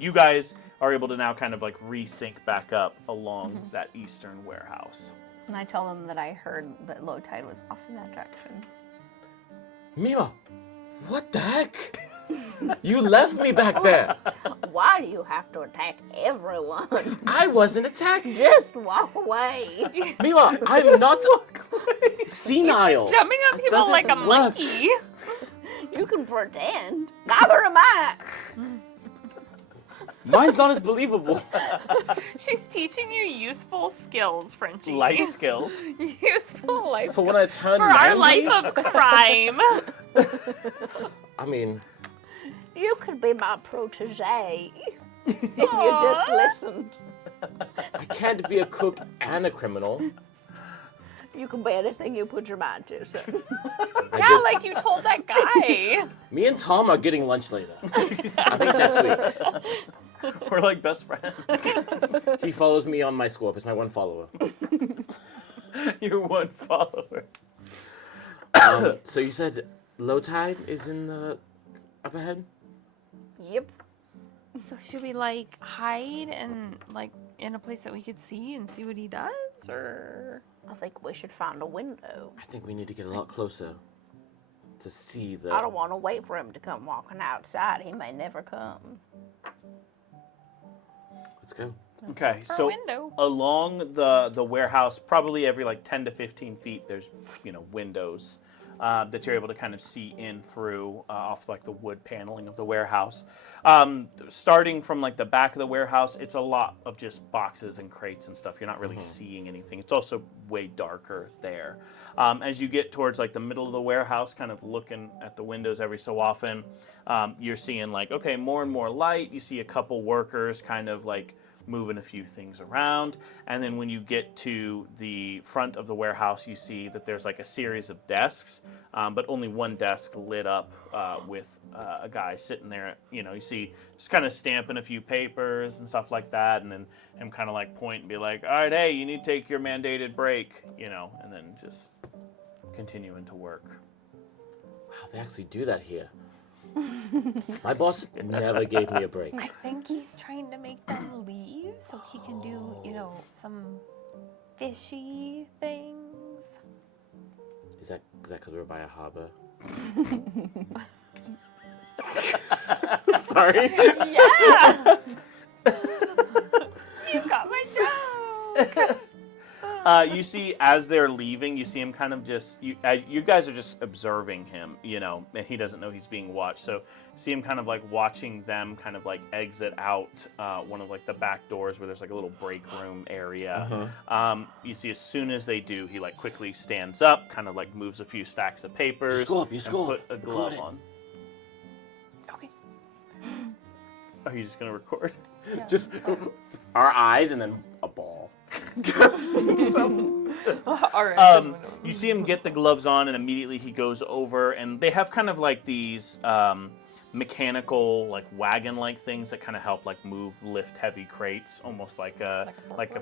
You guys are able to now kind of like re-sync back up along that eastern warehouse. And I tell them that I heard that low tide was off in that direction. Mima, what the heck? You left me back there. Why do you have to attack everyone? I wasn't attacked. Just walk away. Mima, I'm not senile. Jumping on people doesn't like a work. monkey. You can pretend. Neither am I. Mine's not as believable. She's teaching you useful skills, Frenchie. Life skills. Useful life For skills. when I turn For our 90? life of crime. I mean, You could be my protege if you just listened. I can't be a cook and a criminal. You can be anything you put your mind to, sir. Yeah, like you told that guy. Me and Tom are getting lunch later. I think next week. We're like best friends. He follows me on my scope. It's my one follower. You're one follower. So you said low tide is in the up ahead? Yep. So should we like hide and like in a place that we could see and see what he does, or? I think we should find a window. I think we need to get a lot closer to see the. I don't want to wait for him to come walking outside. He may never come. Let's go. Okay, For a so window. along the warehouse, probably every like 10 to 15 feet, there's windows that you're able to kind of see in through off like the wood paneling of the warehouse. Starting from like the back of the warehouse, it's a lot of just boxes and crates and stuff. You're not really seeing anything. It's also way darker there. As you get towards like the middle of the warehouse, kind of looking at the windows every so often, you're seeing like, okay, more and more light. You see a couple workers kind of like moving a few things around, and then when you get to the front of the warehouse, you see that there's like a series of desks, but only one desk lit up with a guy sitting there. You see just kind of stamping a few papers and stuff like that, and then him kind of like point and be like, all right, hey, you need to take your mandated break, and then just continuing to work. Wow, they actually do that here. My boss never gave me a break. I think he's trying to make them leave so he can do, some fishy things. Is that because we're by a harbor? Sorry. Yeah! You got my joke! You see, as they're leaving, you see him kind of just, you guys are just observing him, and he doesn't know he's being watched. So see him kind of like watching them kind of like exit out one of like the back doors where there's like a little break room area. You see as soon as they do, he like quickly stands up, kind of like moves a few stacks of papers. You and scope. put a glove Record it. on. Okay. Are you just going to record? Just our eyes and then a ball. Alright. You see him get the gloves on, and immediately he goes over, and they have kind of like these mechanical like wagon-like things that kind of help like lift heavy crates, almost like a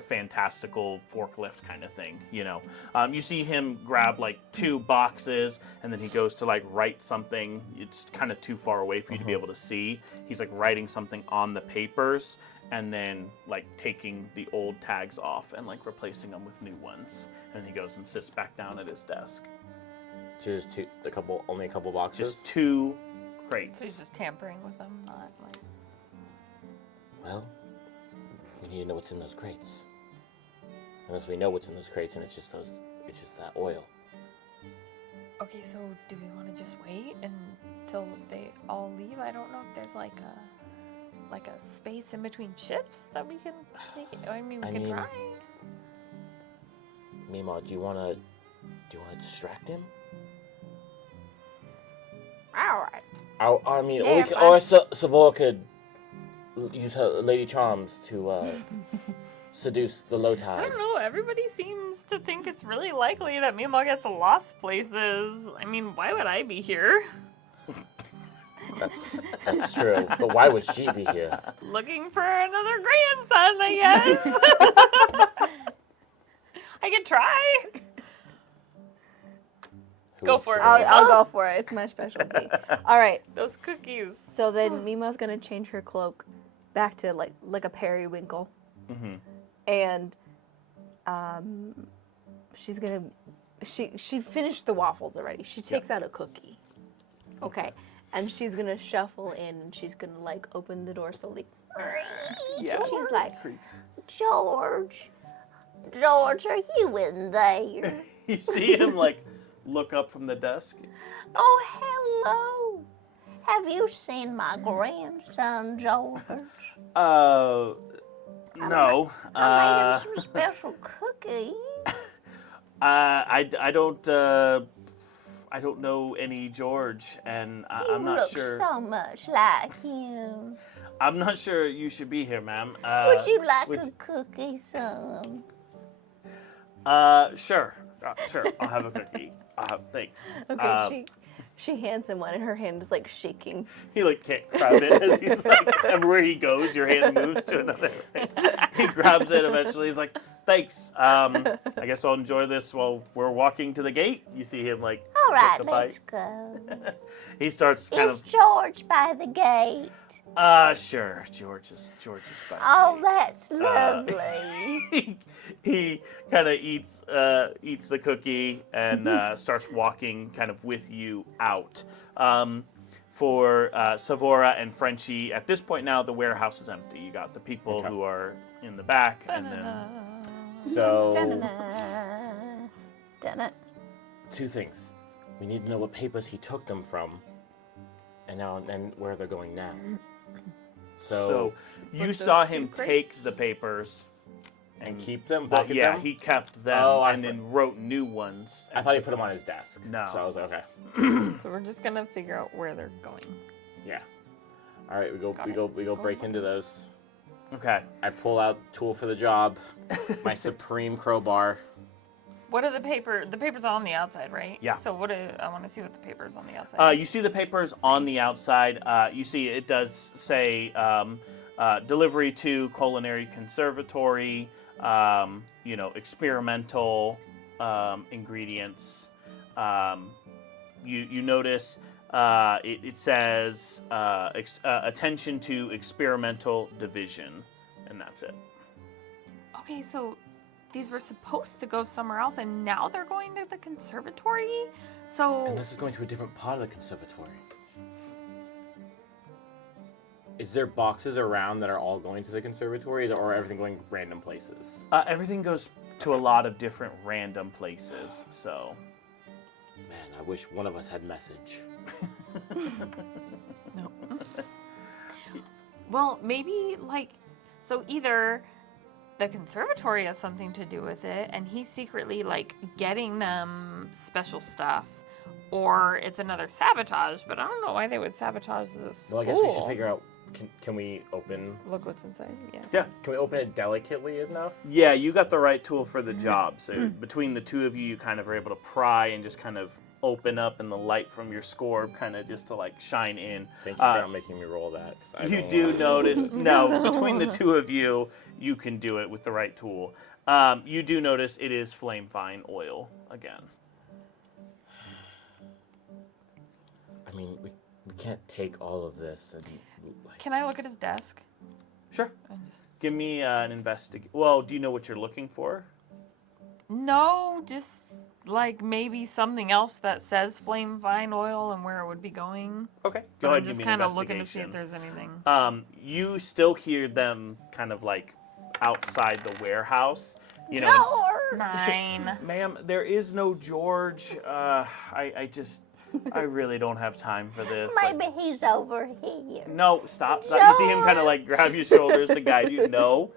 fantastical forklift kind of thing. You see him grab like 2 boxes, and then he goes to like write something. It's kind of too far away for you to be able to see. He's like writing something on the papers, and then like taking the old tags off and like replacing them with new ones. And he goes and sits back down at his desk. Just only a couple boxes. Just 2 So crates. he's just tampering with them, not like. Well, we need to know what's in those crates. Unless we know what's in those crates, and it's just that oil. Okay, so do we want to just wait until they all leave? I don't know if there's like a space in between shifts that we can sneak in. I mean, we can try. Mima, do you wanna distract him? All right. I mean, Yeah, Savora could use her lady charms to seduce the low I tide. don't know. Everybody seems to think it's really likely that Mima gets lost places. I mean, why would I be here? That's true. But why would she be here? Looking for another grandson, I guess. I could try. Who Go wants for to it. go? I'll go for it. It's my specialty. All right. Those cookies. So then Mima's gonna change her cloak back to like a periwinkle, and she's gonna she finished the waffles already. She takes out a cookie, okay, and she's gonna shuffle in and she's gonna like open the door slowly. Yeah. She's like, Creaks. George, are you in there? You see him like look up from the desk. Oh, hello. Have you seen my grandson, George? No. I made him some special cookies. I don't know any George, and You I'm not look sure. so much like him. I'm not sure you should be here, ma'am. Would you like would- a cookie, son? Sure. Sure. I'll have a cookie. Thanks. Okay, she hands him one and her hand is like shaking. He like can't grab it as he's like everywhere he goes, your hand moves to another place. He grabs it eventually. He's like, "Thanks. I guess I'll enjoy this while we're walking to the gate." You see him like. All right, take a let's bite. go. He starts kind Is George by the gate? of. Sure. George is fine. Oh, that's lovely. He kind of eats the cookie and starts walking kind of with you out. For Savora and Frenchie, at this point now the warehouse is empty. You got the people who are in the back, and then So, Dun-dun. 2 things. We need to know what papers he took them from, and where they're going now. so you Like saw those 2 him crates? take the papers. and keep them, But pocket yeah, them. he kept them Oh, and then wrote new ones. I thought he put them on his desk. No. So I was like, okay. So we're just gonna figure out where they're going. Yeah. All right, we go Go break into those. Okay. I pull out tool for the job, my supreme crowbar. What are the paper? The paper's on the outside, right? Yeah. So I want to see what the paper's on the outside. You see the papers on the outside. You see it does say delivery to culinary conservatory. Experimental ingredients. You notice it says attention to experimental division, and that's it. Okay, so these were supposed to go somewhere else, and now they're going to the conservatory. So And this is going to a different part of the conservatory. Is there boxes around that are all going to the conservatories, or everything going random places? Everything goes to a lot of different random places. So Man, I wish one of us had message. no. Well, maybe so either the conservatory has something to do with it, and he's secretly getting them special stuff, or it's another sabotage. But I don't know why they would sabotage this. Well, I guess we should figure out. Can we open? Look what's inside. Yeah. yeah. Can we open it delicately enough? Yeah, you got the right tool for the job. So between the two of you, you kind of are able to pry and just kind of open up and the light from your scorb kind of just to like shine in. Thank you for not making me roll that. 'Cause I You don't do wanna- notice, no, between the two of you, you can do it with the right tool. You do notice it is flame vine oil again. I mean, we can't take all of this and like. Can I look at his desk? Sure. And just... Give me an investigate. Well, do you know what you're looking for? No, just like maybe something else that says flame vine oil and where it would be going. Okay. But Go I'm ahead and just give me an kind of looking to see if investigation. there's anything. You still hear them kind of like outside the warehouse. You know, George! 9. ma'am, there is no George. I really don't have time for this. Like, Maybe he's over here. no, stop. You see him kind of like grab your shoulders to guide you. No,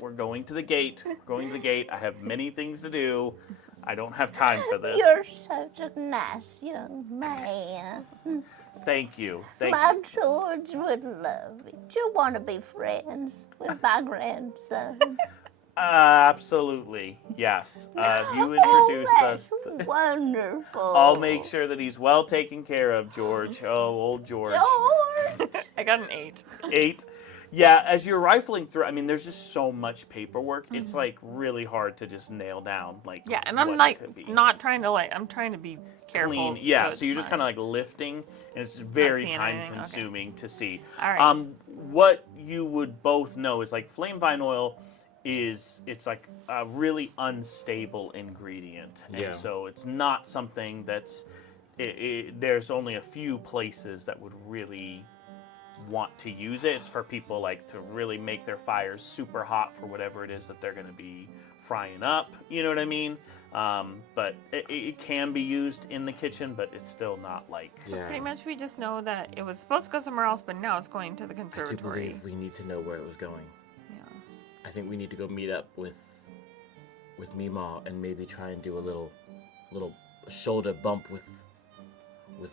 we're going to the gate. Going to the gate. I have many things to do. I don't have time for this. You're such a nice young man. Thank you. Thank you. My George would love it. You want to be friends with my grandson? Absolutely. Yes. If you introduce us. That's wonderful. I'll make sure that he's well taken care of, George. Oh, old George. George! I got an 8. 8. Yeah, as you're rifling through, I mean, there's just so much paperwork. It's like really hard to just nail down, like. Yeah, and what I'm it like could be. not trying to like. I'm trying to be careful. Clean. Yeah, it's so you're just fine. kind of like lifting, and it's very seeing time anything, okay. consuming to see. All right. What you would both know is like flame vine oil it's like a really unstable ingredient, and Yeah. so it's not something that's. There's only a few places that would really want to use it. It's for people like to really make their fires super hot for whatever it is that they're going to be frying up. You know what I mean? But it can be used in the kitchen, but it's still not like. Yeah. Pretty much, we just know that it was supposed to go somewhere else, but now it's going to the I do conservatory. believe we need to know where it was going. Yeah. I think we need to go meet up with Mima and maybe try and do a little shoulder bump with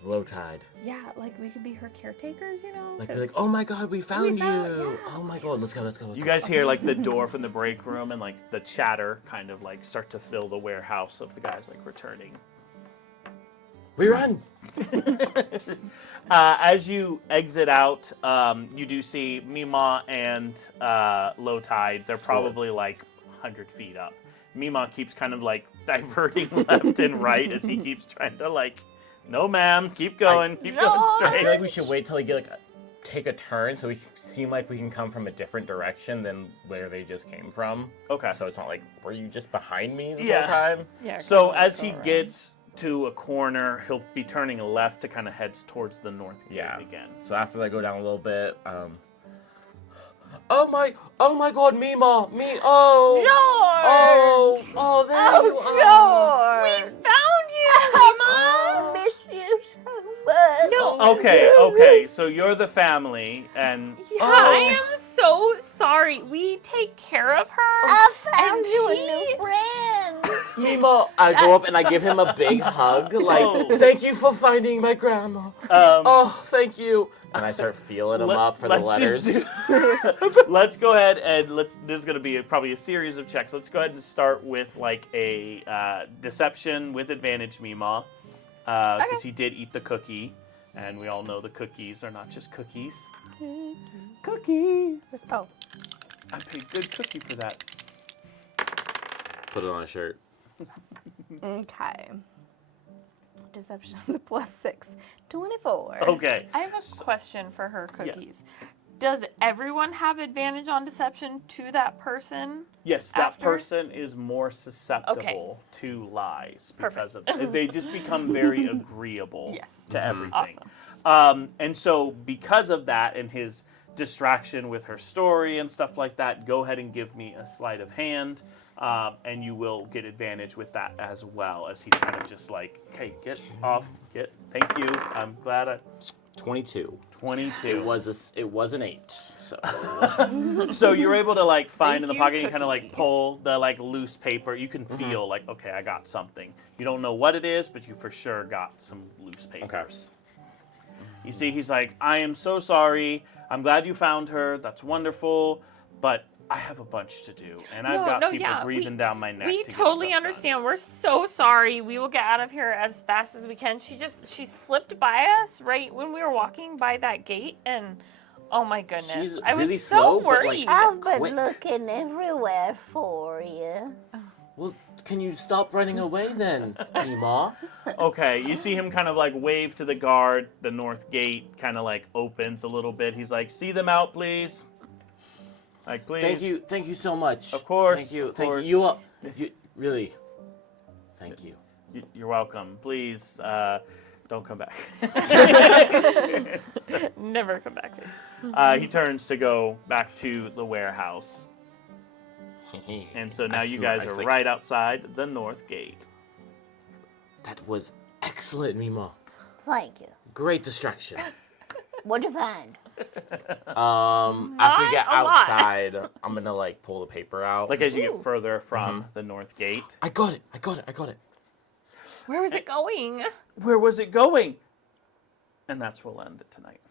Low Tide. Yeah, like we could be her caretakers, you know? Like be 'cause- like, oh my God, we found you! yeah. Oh my God, let's go. You guys hear like the door from the break room and like the chatter kind of like start to fill the warehouse of the guys like returning. We run. As you exit out, you do see Mima and Low Tide. They're probably like 100 feet up. Mima keeps kind of like diverting left and right as he keeps trying to like, no ma'am, keep going No. going I straight. feel like we should wait till they get take a turn so we seem like we can come from a different direction than where they just came from. Okay. So it's not like, were you just behind me this Yeah. whole time? Yeah. So kinda as go he around. gets to a corner, he'll be turning left to kind of heads towards the north gate Yeah. again. So after they go down a little bit, oh my God, Mima, oh, there you are. George! Found you, I Mima. miss you so much. No. Okay, so you're the family, and Yeah, Oh. I am so sorry. We take care of her. I found And you a she- new friend. Mima, I go up and I give him a big hug, like, Oh. thank you for finding my grandma. Oh, thank you. And I start feeling him up for the letters. Let's go ahead and there's going to be probably a series of checks. Let's go ahead and start with like a deception with advantage, Mima, because he did eat the cookie, and we all know the cookies are not just cookies. Cookies. Oh, I paid good cookie for that. Put it on a shirt. okay. Deception is a +6. 24. Okay. I have a question for her cookies. Does everyone have advantage on deception to that person? Yes, that After? person is more susceptible to lies because of they just become very agreeable Yes. to everything. Awesome. And so because of that and his distraction with her story and stuff like that, go ahead and give me a sleight of hand, and you will get advantage with that as well, as he's kind of just like, okay, thank you. I'm glad I 22. 22. It was an 8. So So you're able to like find Thank in the you, pocket and kind of like cookies. pull the like loose paper. You can feel like, okay, I got something. You don't know what it is, but you for sure got some loose papers. You see, he's like, I am so sorry. I'm glad you found her. That's wonderful. But I have a bunch to do. And I've got people breathing down my neck. We to totally get stuff understand. done. We're so sorry. We will get out of here as fast as we can. She slipped by us right when we were walking by that gate, and oh my goodness, She's I was really so slow, but, like, worried. I've been quick. looking everywhere for you. Well, can you stop running away then, Mima? Okay, you see him kind of like wave to the guard. The north gate kind of like opens a little bit. He's like, see them out, please. Like, please. Thank you so much. Of course, Thank course. you. You really, thank you. You're welcome. Please, don't come back. Never come back. He turns to go back to the warehouse. And so now you guys are right outside the north gate. That was excellent, Mima. Thank you. Great distraction. What'd you find? After we get Not a lot. outside, I'm gonna like pull the paper out. Like as you get further from the north gate. I got it. Where was it going? Where was it going? And that's where we'll end it tonight.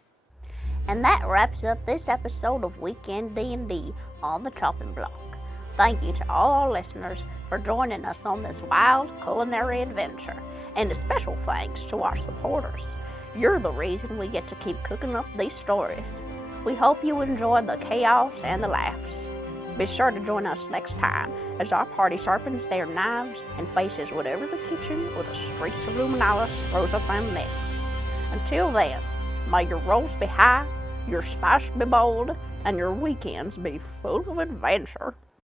And that wraps up this episode of Weekend D&D on the Chopping Block. Thank you to all our listeners for joining us on this wild culinary adventure, and a special thanks to our supporters. You're the reason we get to keep cooking up these stories. We hope you enjoy the chaos and the laughs. Be sure to join us next time as our party sharpens their knives and faces whatever the kitchen or the streets of Luminalis throws up them next. Until then, may your rolls be high, your spice be bold, and your weekends be full of adventure.